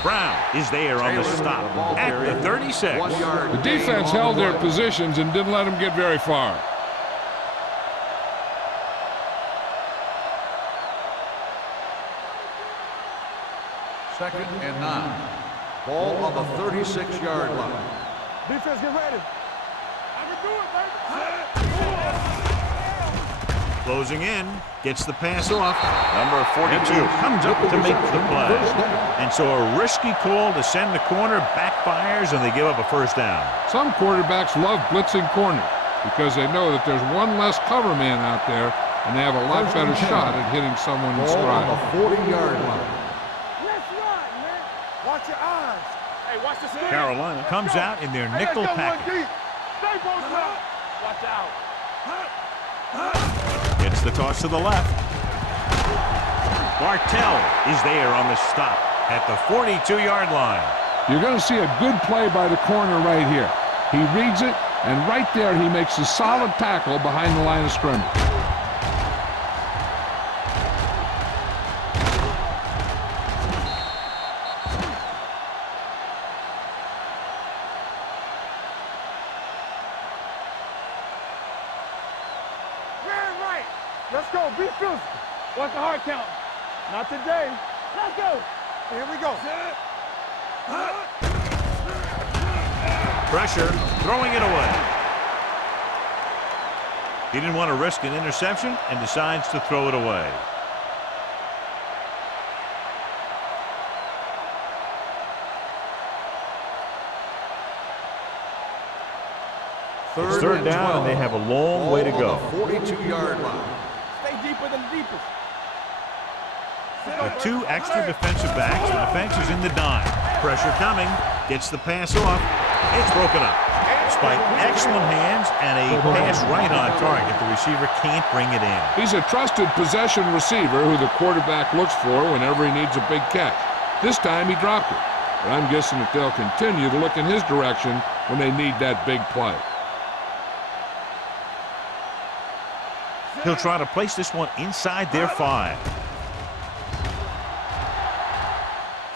Brown is there on the stop at the 36. The defense held their positions and didn't let them get very far. Second and 9. Ball on the 36-yard line. Defense, get ready. I can do it, baby. Closing in, gets the pass off. Number 42 comes up to make the play. And so a risky call to send the corner backfires, and they give up a 1st down. Some quarterbacks love blitzing corners because they know that there's one less cover man out there, and they have a lot better shot at hitting someone in stride. Ball on the 40-yard line. Let's run, man. Watch your eyes. Hey, watch the screen. Carolina comes out in their Hey, let's nickel go one package. deep. Stay both up. Watch out. Gets the toss to the left. Bartell is there on the stop at the 42-yard line. You're going to see a good play by the corner right here. He reads it, and right there he makes a solid tackle behind the line of scrimmage. Let's go. Be physical. What's the hard count? Not today. Let's go. Here we go. Pressure, throwing it away. He didn't want to risk an interception and decides to throw it away. It's 3rd down, and they have a long way to go. 42-yard line. Stay deeper than the deepest. With 2 extra defensive backs, the defense is in the dime. Pressure coming, gets the pass off. It's broken up. Despite excellent hands and a pass right on target, the receiver can't bring it in. He's a trusted possession receiver who the quarterback looks for whenever he needs a big catch. This time he dropped it, but I'm guessing that they'll continue to look in his direction when they need that big play. He'll try to place this one inside their 5.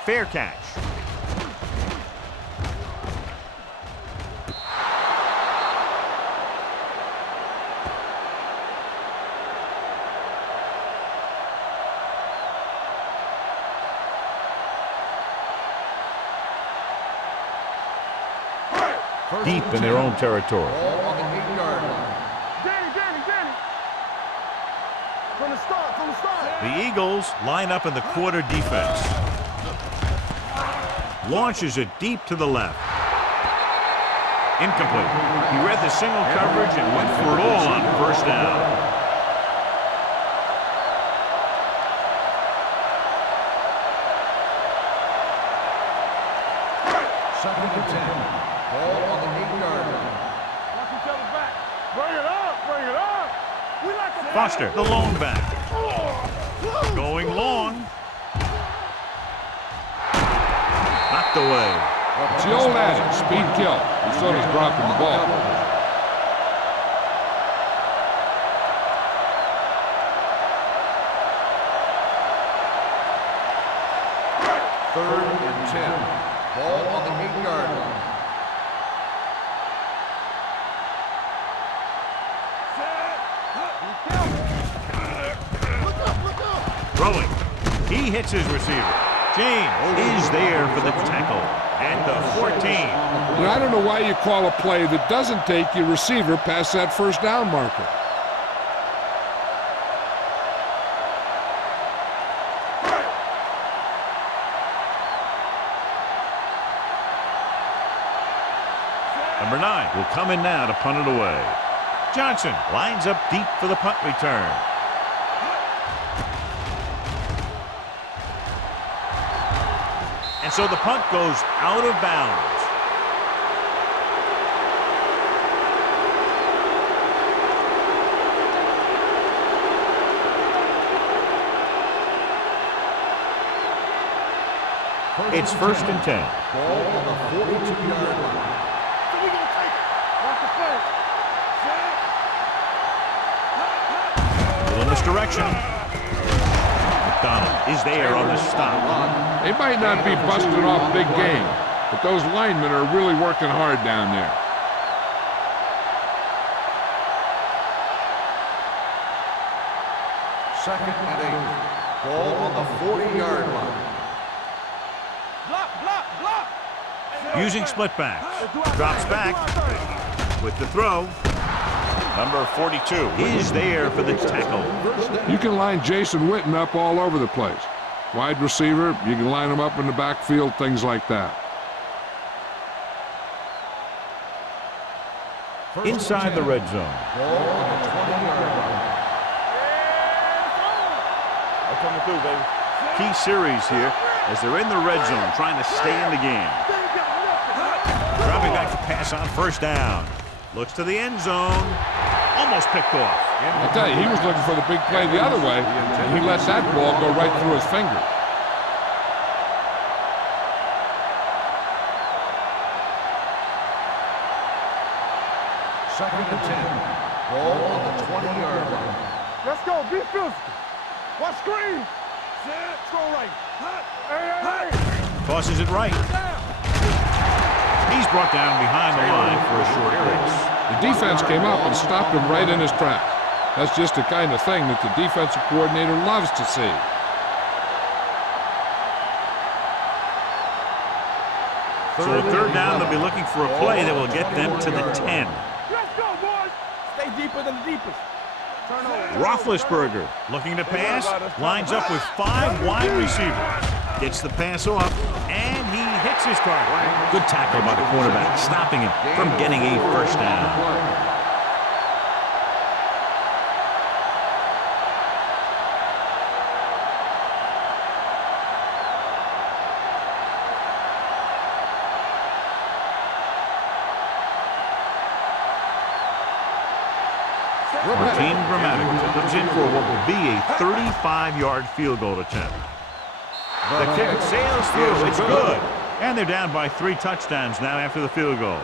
Fair catch. Deep in their own territory. Ball on the 8-yard line. Danny. From the start. The Eagles line up in the quarter defense. Launches it deep to the left. Incomplete. He read the single coverage and went for it all on 1st down. Second and 10. Ball on the 8-yard line. Watch each other back. Bring it up. We like to Foster, the lone back. Going long. Knocked away. It's the old adage, speed kill. And so does dropping the ball. Third and 10. Ball on the 8-yard line. Throwing. He hits his receiver. James is there for the tackle at the 14. Now, I don't know why you call a play that doesn't take your receiver past that 1st down marker. Number 9 will come in now to punt it away. Johnson lines up deep for the punt return. And so the punt goes out of bounds. It's 1st and 10. Ball on the 42-yard line. So we gonna take it. Watch the play. Little misdirection. McDonald is there on the stop. They might not be busting off big game, but those linemen are really working hard down there. Second and 8. Ball on the 40-yard line. Block, block, block. Using split backs. Drops back with the throw. Number 42 is there for the tackle. You can line Jason Witten up all over the place. Wide receiver, you can line him up in the backfield, things like that. Inside the red zone. Ball on the 20-yard line. Coming through, baby. Key series here as they're in the red zone trying to stay in the game. Dropping back to pass on 1st down. Looks to the end zone. Almost picked off. I tell you, he was looking for the big play the other way, and he let that ball go right through his finger. Second and 10. Ball on the 20-yard line. Let's go. Be physical. Watch screen. Let's go right. Hey, hey, hey. Tosses it right. He's brought down behind the line for a short race. The defense came up and stopped him right in his tracks. That's just the kind of thing that the defensive coordinator loves to see. So a 3rd down, they'll be looking for a play that will get them to the 10. Let's go, boys. Stay deeper than the deepest. Turn over. Roethlisberger looking to pass, lines up with 5 wide receivers. Gets the pass off, and he hits his target. Good tackle by the quarterback, stopping him from getting a 1st down. Martin Gramatica comes in for what will be a 35-yard field goal attempt. The kick sails through. It's good. And they're down by 3 touchdowns now after the field goal.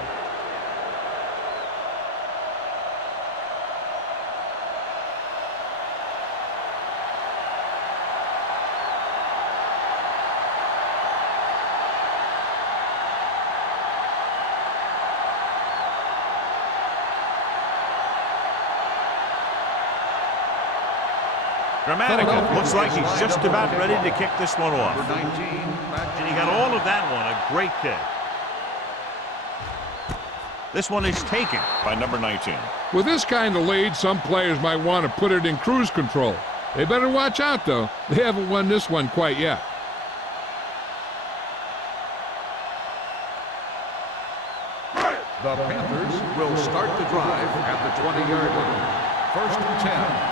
Gramatica looks like he's just about ready to kick this one off. Number 19. And he got all of that one, a great kick. This one is taken by number 19. With this kind of lead, some players might want to put it in cruise control. They better watch out, though. They haven't won this one quite yet. The Panthers will start the drive at the 20-yard line. 1st and 10.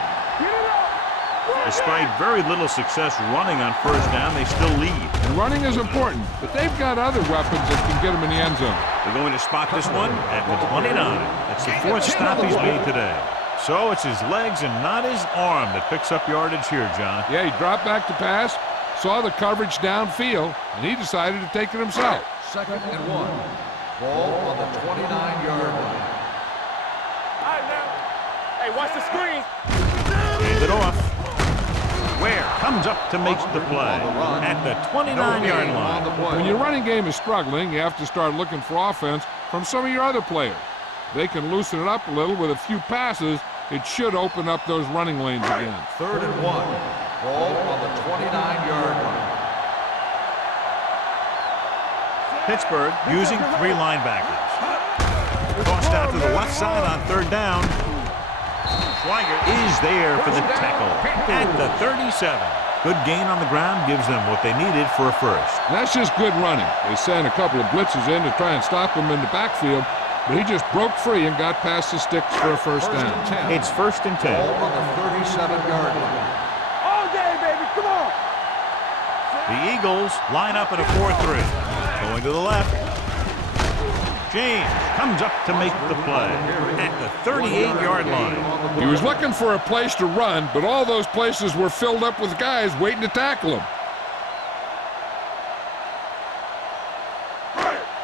Despite very little success running on 1st down, they still lead. And running is important, but they've got other weapons that can get them in the end zone. They're going to spot this one at the 29. That's the 4th stop he's made today. So it's his legs and not his arm that picks up yardage here, John. Yeah, he dropped back to pass, saw the coverage downfield, and he decided to take it himself. 2nd and 1. Ball on the 29-yard line. All right, now. Hey, watch the screen. Hand it off. Ware comes up to make the play at the 29-yard line. When your running game is struggling, you have to start looking for offense from some of your other players. If they can loosen it up a little with a few passes, it should open up those running lanes again. 3rd and 1. Ball on the 29-yard line. Pittsburgh using 3 linebackers. Tossed out to the left side on 3rd down. Schweiger is there for the tackle at the 37. Good gain on the ground gives them what they needed for a 1st. And that's just good running. They sent a couple of blitzes in to try and stop him in the backfield, but he just broke free and got past the sticks for a 1st down. It's 1st and 10. Ball on the 37-yard line. All day, baby. Come on. The Eagles line up in a 4-3. Going to the left. James comes up to make the play at the 38-yard line. He was looking for a place to run, but all those places were filled up with guys waiting to tackle him.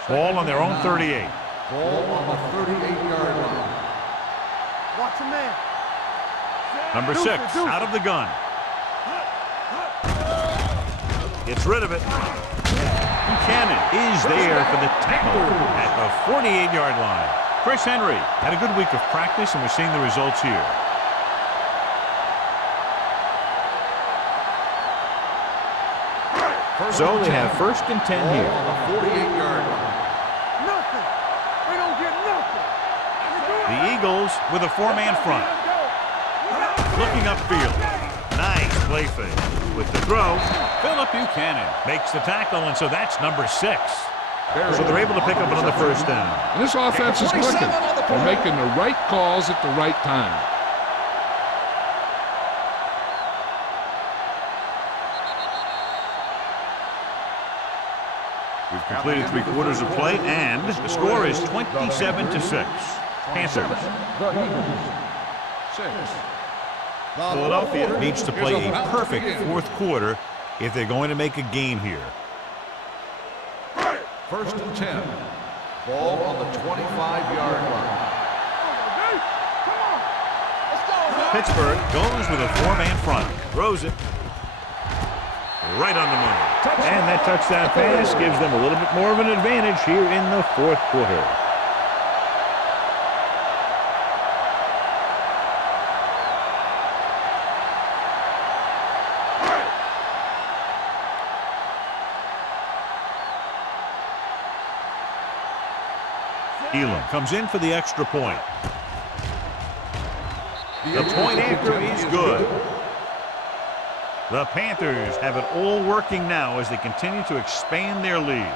Ball on their own 38. Ball on the 38-yard line. Watch a man. Number 6 out of the gun. Gets rid of it. Buchanan is there for the tackle at the 48-yard line. Chris Henry had a good week of practice, and we're seeing the results here. So they have 1st and 10 here. On the 48-yard line. Nothing. We don't get nothing. The Eagles with a 4-man front. Looking upfield. Nice play fake. With the throw, Philip Buchanan makes the tackle, and so that's number 6. So they're able to pick up another 1st down. And this offense is clicking. They're making the right calls at the right time. We've completed 3/4 of play, and the score is 27-6. Panthers. The Eagles. 6. Philadelphia needs to play a perfect 4th quarter if they're going to make a game here. 1st and 10. Ball on the 25-yard line. Pittsburgh goes with a 4-man front. Throws it. Right on the money. And that touchdown pass gives them a little bit more of an advantage here in the 4th quarter. Elam comes in for the extra point. The point after is good. The Panthers have it all working now as they continue to expand their lead.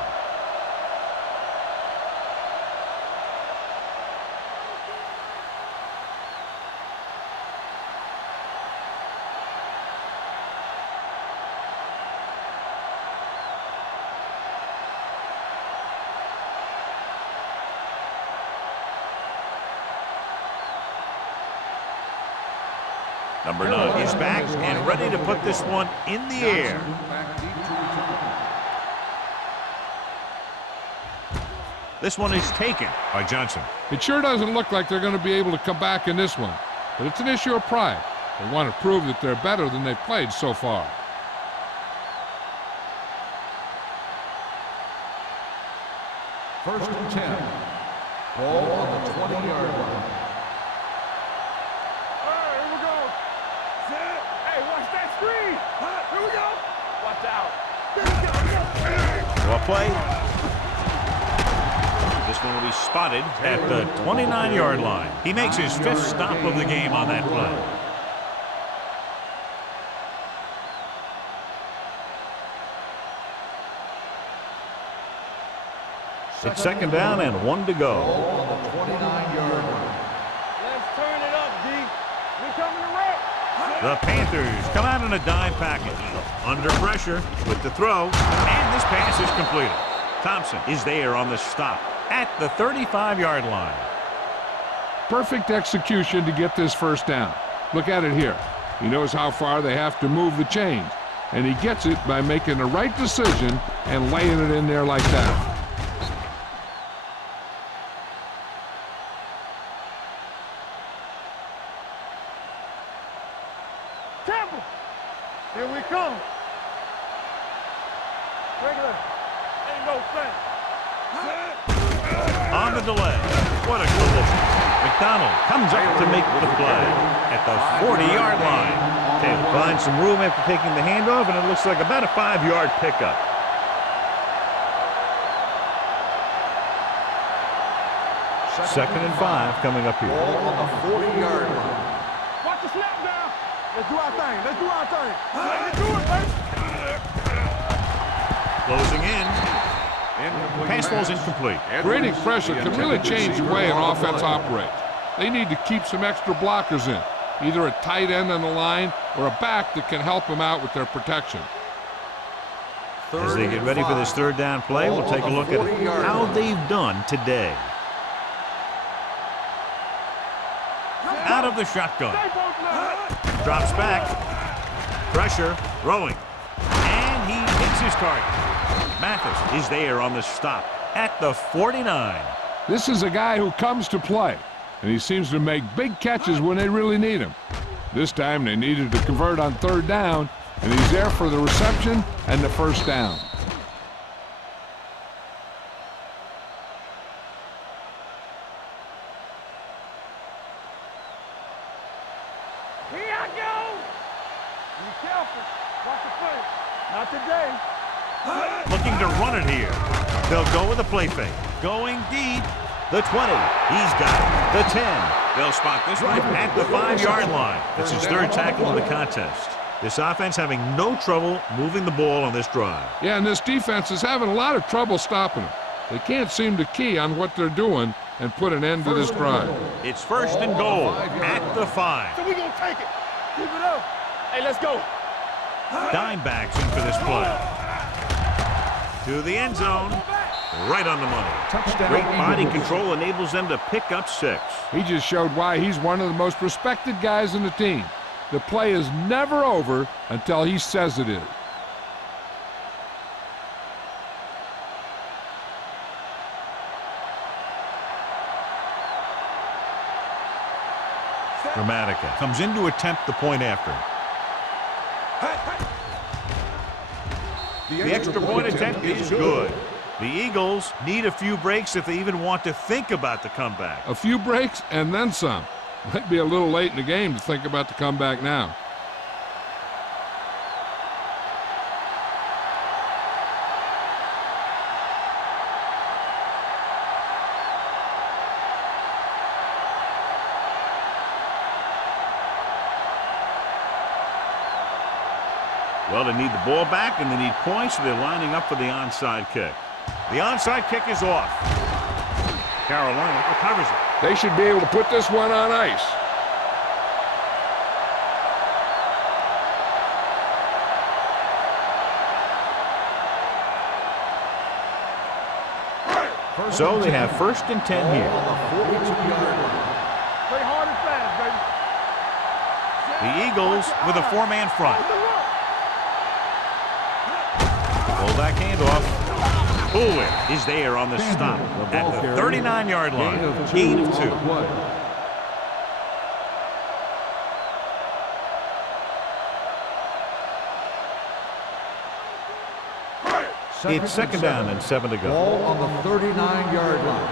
Number 9 is back and ready to put this one in the air. This one is taken by Johnson. It sure doesn't look like they're going to be able to come back in this one, but it's an issue of pride. They want to prove that they're better than they've played so far. First and 10. Ball on the 20-yard line. Well played. This one will be spotted at the 29-yard line. He makes his 5th stop of the game on that play. It's 2nd down and 1 to go. Ball on the 29-yard line. Let's turn it up, D. We're coming to wreck. The Panthers come out in a dime package. Under pressure with the throw, and this pass is completed. Thompson is there on the stop at the 35-yard line. Perfect execution to get this 1st down. Look at it here. He knows how far they have to move the chains, and he gets it by making the right decision and laying it in there like that. Temple. Here we come. Regular. Ain't no thing. On the delay. What a collision. McDonald comes up to make the play at the 40-yard line. Taylor finds some room after taking the handoff, and it looks like about a 5-yard pickup. Second and 5 coming up here. Ball on the 40-yard line. Watch the snap down. Let's do our thing. Let's do our thing. Let's do it, baby. Closing in. Pass ball's incomplete. Creating pressure can really change the way an offense operates. They need to keep some extra blockers in, either a tight end on the line or a back that can help them out with their protection. As they get ready for this third down play, we'll take a look at how they've done today. Out of the shotgun. Drops back. Pressure. Throwing. And he hits his target. Mathis is there on the stop at the 49. This is a guy who comes to play, and he seems to make big catches when they really need him. This time they needed to convert on third down, and he's there for the reception and the first down. Here I go! Be careful. Watch the play. Not today. Looking to run it here. They'll go with a play fake. Going deep. The 20. He's got it. The 10. They'll spot this one at the 5-yard line. That's his third tackle in the contest. This offense having no trouble moving the ball on this drive. Yeah, and this defense is having a lot of trouble stopping them. They can't seem to key on what they're doing and put an end to this drive. It's first and goal at the 5. So we gonna take it. Keep it up. Hey, let's go. Dime backs in for this play. To the end zone. Right on the money. Touchdown. Great body control enables them to pick up 6. He just showed why he's one of the most respected guys in the team. The play is never over until he says it is. Dramatica comes in to attempt the point after. The extra point attempt is good. The Eagles need a few breaks if they even want to think about the comeback. A few breaks and then some. Might be a little late in the game to think about the comeback now. Well, they need the ball back and they need points, so they're lining up for the onside kick. The onside kick is off. Carolina recovers it. They should be able to put this one on ice. So they have first and 10 here. Play hard and fast, baby. The Eagles with a 4-man front. Pull that handoff. Bullwick is there on the stop at the 39-yard line. Gain of 2. It's second down and 7 to go. Ball on the 39-yard line.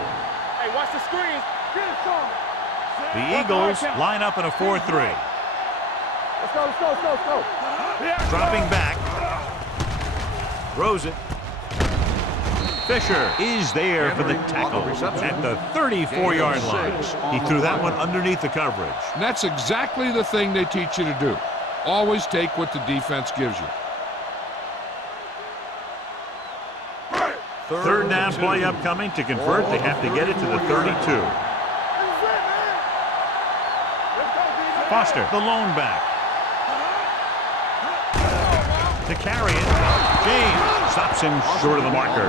Hey, watch the screen. Get it started. The Eagles line up in a 4-3. Let's go, let's go, let's go, let's go. Yeah, Dropping back. Throws it. Fisher is there for the tackle at the 34-yard line. He threw that one underneath the coverage. And that's exactly the thing they teach you to do. Always take what the defense gives you. Third down play upcoming. To convert, they have to get it to the 32. Foster, the lone back. To carry it. James stops him short of the marker.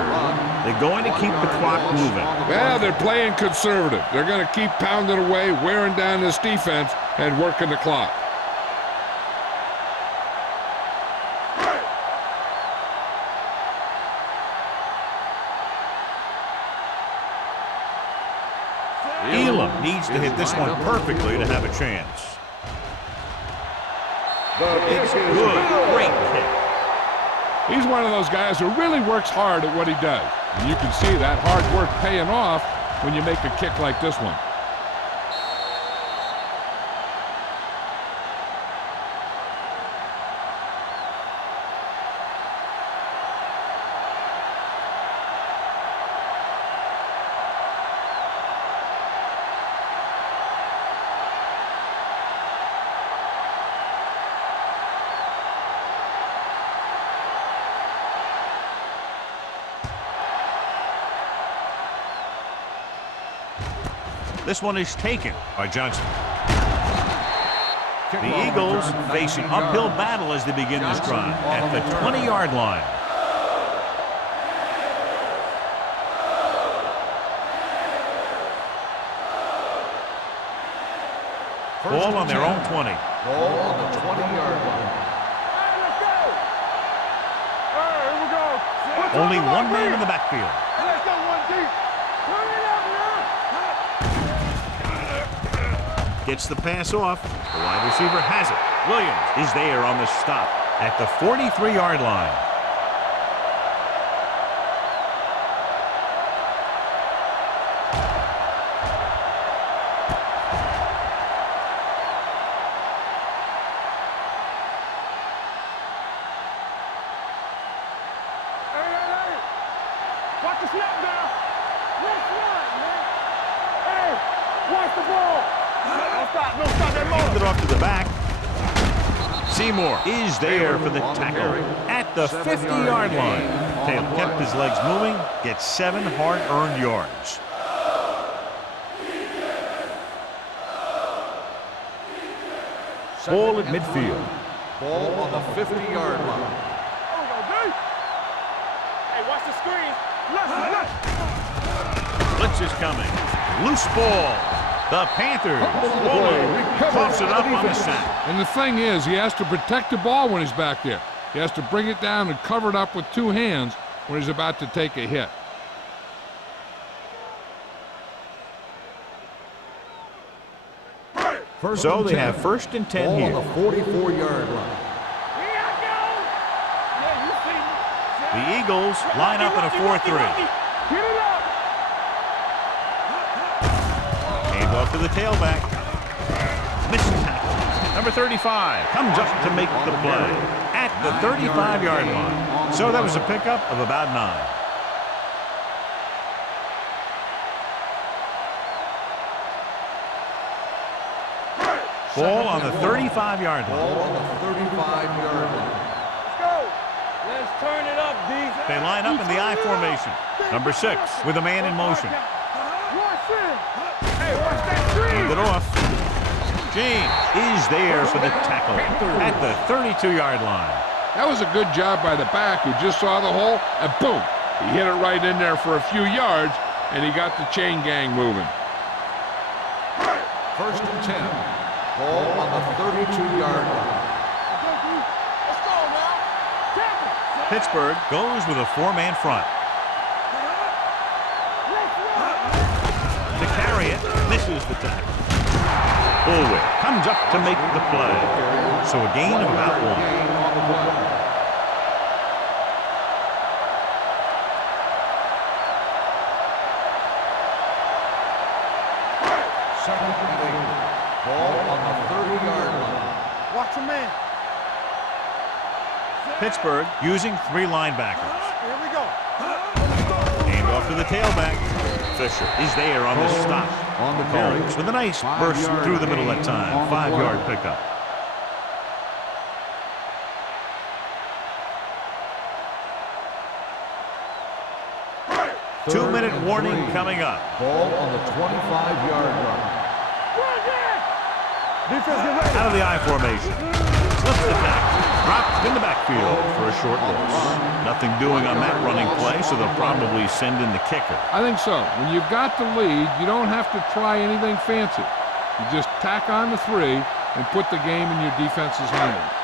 They're going to keep the clock moving. Well, they're playing conservative. They're going to keep pounding away, wearing down this defense, and working the clock. Elam needs to hit this one perfectly to have a chance. It's good. Great kick. He's one of those guys who really works hard at what he does. And you can see that hard work paying off when you make a kick like this one. This one is taken by Johnson. The Eagles face an uphill battle as they begin this drive at the 20-yard line. Ball on their own 20. Ball on the 20-yard line. Hey, let's go. All right, here we go. Only one man in the backfield. Let's go one deep. Turn it up now. Gets the pass off. The wide receiver has it. Williams is there on the stop at the 43-yard line. Hey. Watch the snap now. Let's run, man. Hey, watch the ball. Don't stop that Hand motor. it off to the back. Seymour is there for the tackle at the 50-yard line. Taylor kept his legs moving, gets 7 hard-earned yards. Ball at midfield. Ball on the 50-yard line. Hey, watch the screen. Left. Blitz is coming. Loose ball. The Panthers. Coughs it up on the sack. And the thing is, he has to protect the ball when he's back there. He has to bring it down and cover it up with 2 hands when he's about to take a hit. So they have 1st and 10 here. Ball on the 44-yard line. Here I go. Yeah, you see me. The Eagles line up in a 4-3. Get it up. Hand off to the tailback. Missed tackle. Number 35 comes up to make the play at the 35-yard line. So that was a pickup of about 9. Ball on the 35-yard line. Ball on the 35-yard line. Let's go. Let's turn it up, D. They line up in the I formation. Number 6 with a man in motion. Watch it. Hey, watch that screen. Hand it off. James is there for the tackle at the 32-yard line. That was a good job by the back who just saw the hole, and boom, he hit it right in there for a few yards, and he got the chain gang moving. 1st and 10. Ball on the 32-yard line. Let's go now. Tackle. Pittsburgh goes with a 4-man front. To carry it, misses the tackle. Bullwick comes up to make the play. So a gain of about 1. Gain on the play. Second and 8. Ball on the 30-yard line. Watch a man. Pittsburgh using 3 linebackers. Here we go. Hand off to the tailback. Fisher is there on the stop. On the carry. Holmes with a nice burst through the middle that time. 5-yard pickup. Two-minute warning coming up. Ball on the 25-yard line. Defense, get ready. Out of the I formation. Slips the tackle. Dropped in the backfield for a short loss. Nothing doing on that running play, so they'll probably send in the kicker. I think so. When you've got the lead, you don't have to try anything fancy. You just tack on the 3 and put the game in your defense's hands.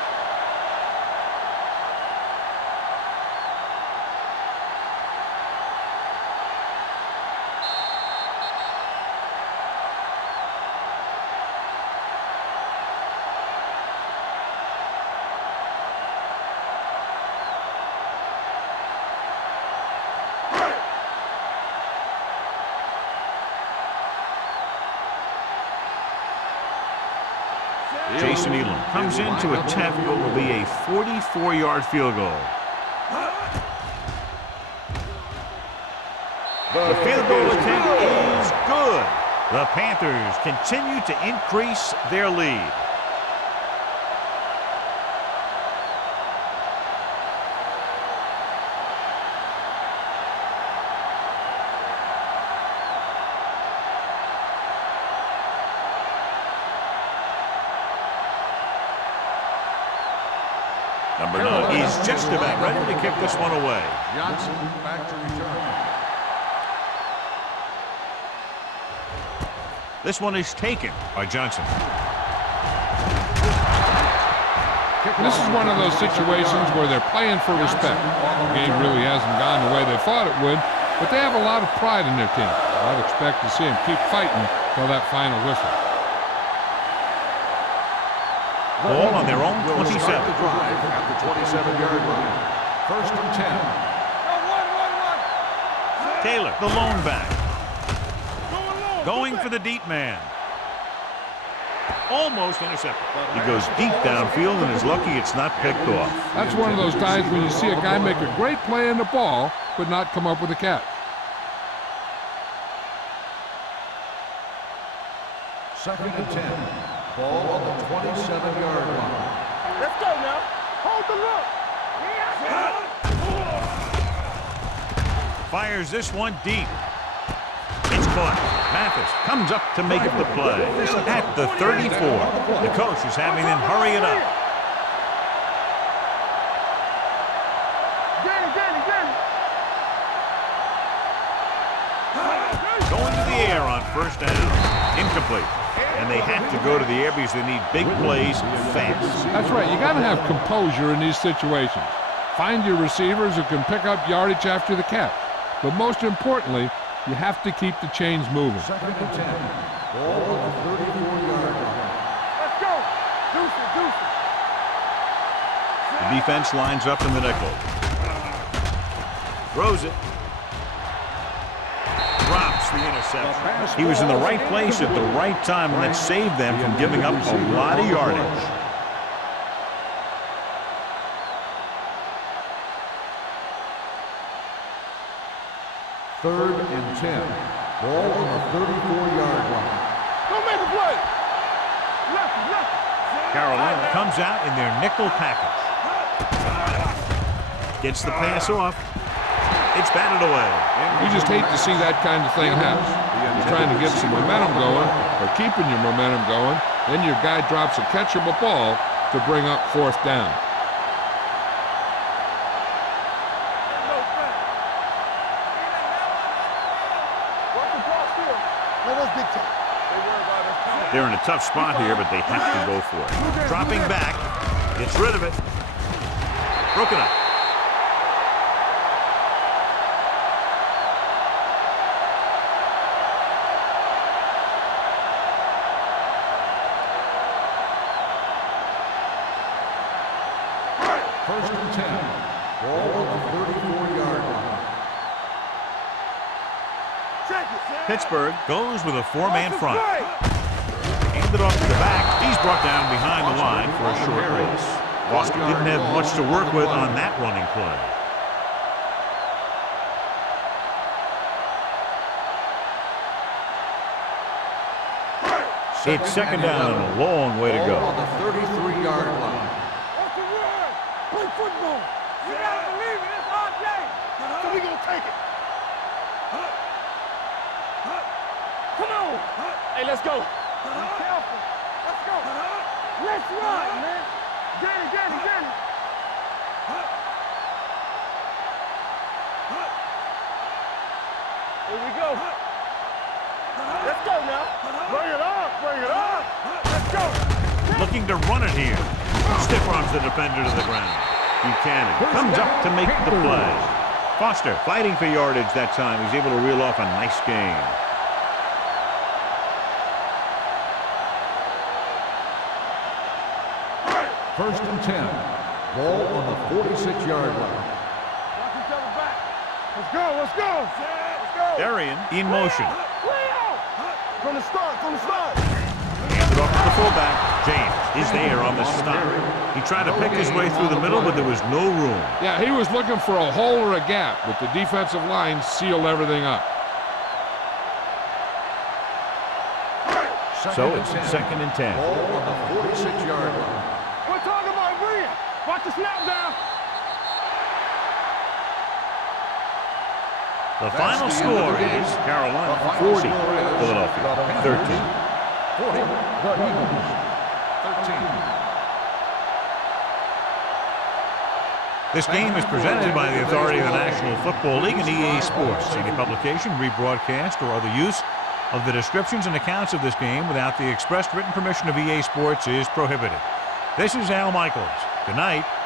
Jason Elam comes in to attempt what will be a 44-yard field goal. The field goal attempt is good. The Panthers continue to increase their lead. Number 9 is just about ready to kick this one away. Johnson back to return. This one is taken by Johnson. This is one of those situations where they're playing for respect. The game really hasn't gone the way they thought it would, but they have a lot of pride in their team. I'd expect to see them keep fighting till that final whistle. Ball on their own 27. The drive at the 27-yard line. First and 10. Taylor, the lone back. Going for the deep man. Almost intercepted. He goes deep downfield and is lucky it's not picked off. That's one of those times when you see a guy make a great play in the ball, but not come up with a catch. Second and 10. Ball on the 27-yard line. Let's go now. Hold the look. Fires this one deep. It's caught. Mathis comes up to make the play. At the 34. The coach is having them hurry it up. Going to the air on first down. Incomplete. And they have to go to the air because they need big plays fast. That's right. You got to have composure in these situations. Find your receivers who can pick up yardage after the catch. But most importantly, you have to keep the chains moving. Second and 10. Ball on the 34-yard line. Let's go. Deuce it. The defense lines up in the nickel. Throws it. Drops the interception. He was in the right place at the right time, and that saved them from giving up a lot of yardage. Third and 10. Ball on the 34-yard line. Don't make a play. Left. Carolina comes out in their nickel package. Gets the pass off. It's batted away. You just hate to see that kind of thing happen. You're trying to get some momentum going, or keeping your momentum going, then your guy drops a catchable ball to bring up fourth down. They're in a tough spot here, but they have to go for it. Dropping back. Gets rid of it. Broken up. First and 10. Ball on the 34-yard line. Pittsburgh goes with a four-man front. Handed off to the back. He's brought down behind the line for a short race. Boston didn't have much to work with on that running play. It's second down and a long way to go. On the 33-yard line. Play football. You gotta believe it. It's our day. So we gonna take it. Come on. Hey, let's go. Be careful. Let's go. Let's run, man. Get it. Here we go. Let's go now. Bring it on. Let's go. Looking to run it here. Stiff arms the defender to the ground. Buchanan comes up to make the play. Foster fighting for yardage that time. He's able to reel off a nice gain. First and 10. Ball on the 46-yard line. Watch each other back. Let's go. Darian in motion. From the start. Handed off to the fullback. James is there on the stop. He tried to pick his way through the middle, but there was no room. Yeah, he was looking for a hole or a gap, but the defensive line sealed everything up. So it's second and 10. Ball on the 46-yard line. We're talking about Green. Watch the snap down. The final score is Carolina 40, Philadelphia 13. 40, the Eagles 13. This game is presented by the authority of the National Football League and EA Sports. Any publication, rebroadcast, or other use of the descriptions and accounts of this game without the expressed written permission of EA Sports is prohibited. This is Al Michaels. Good night.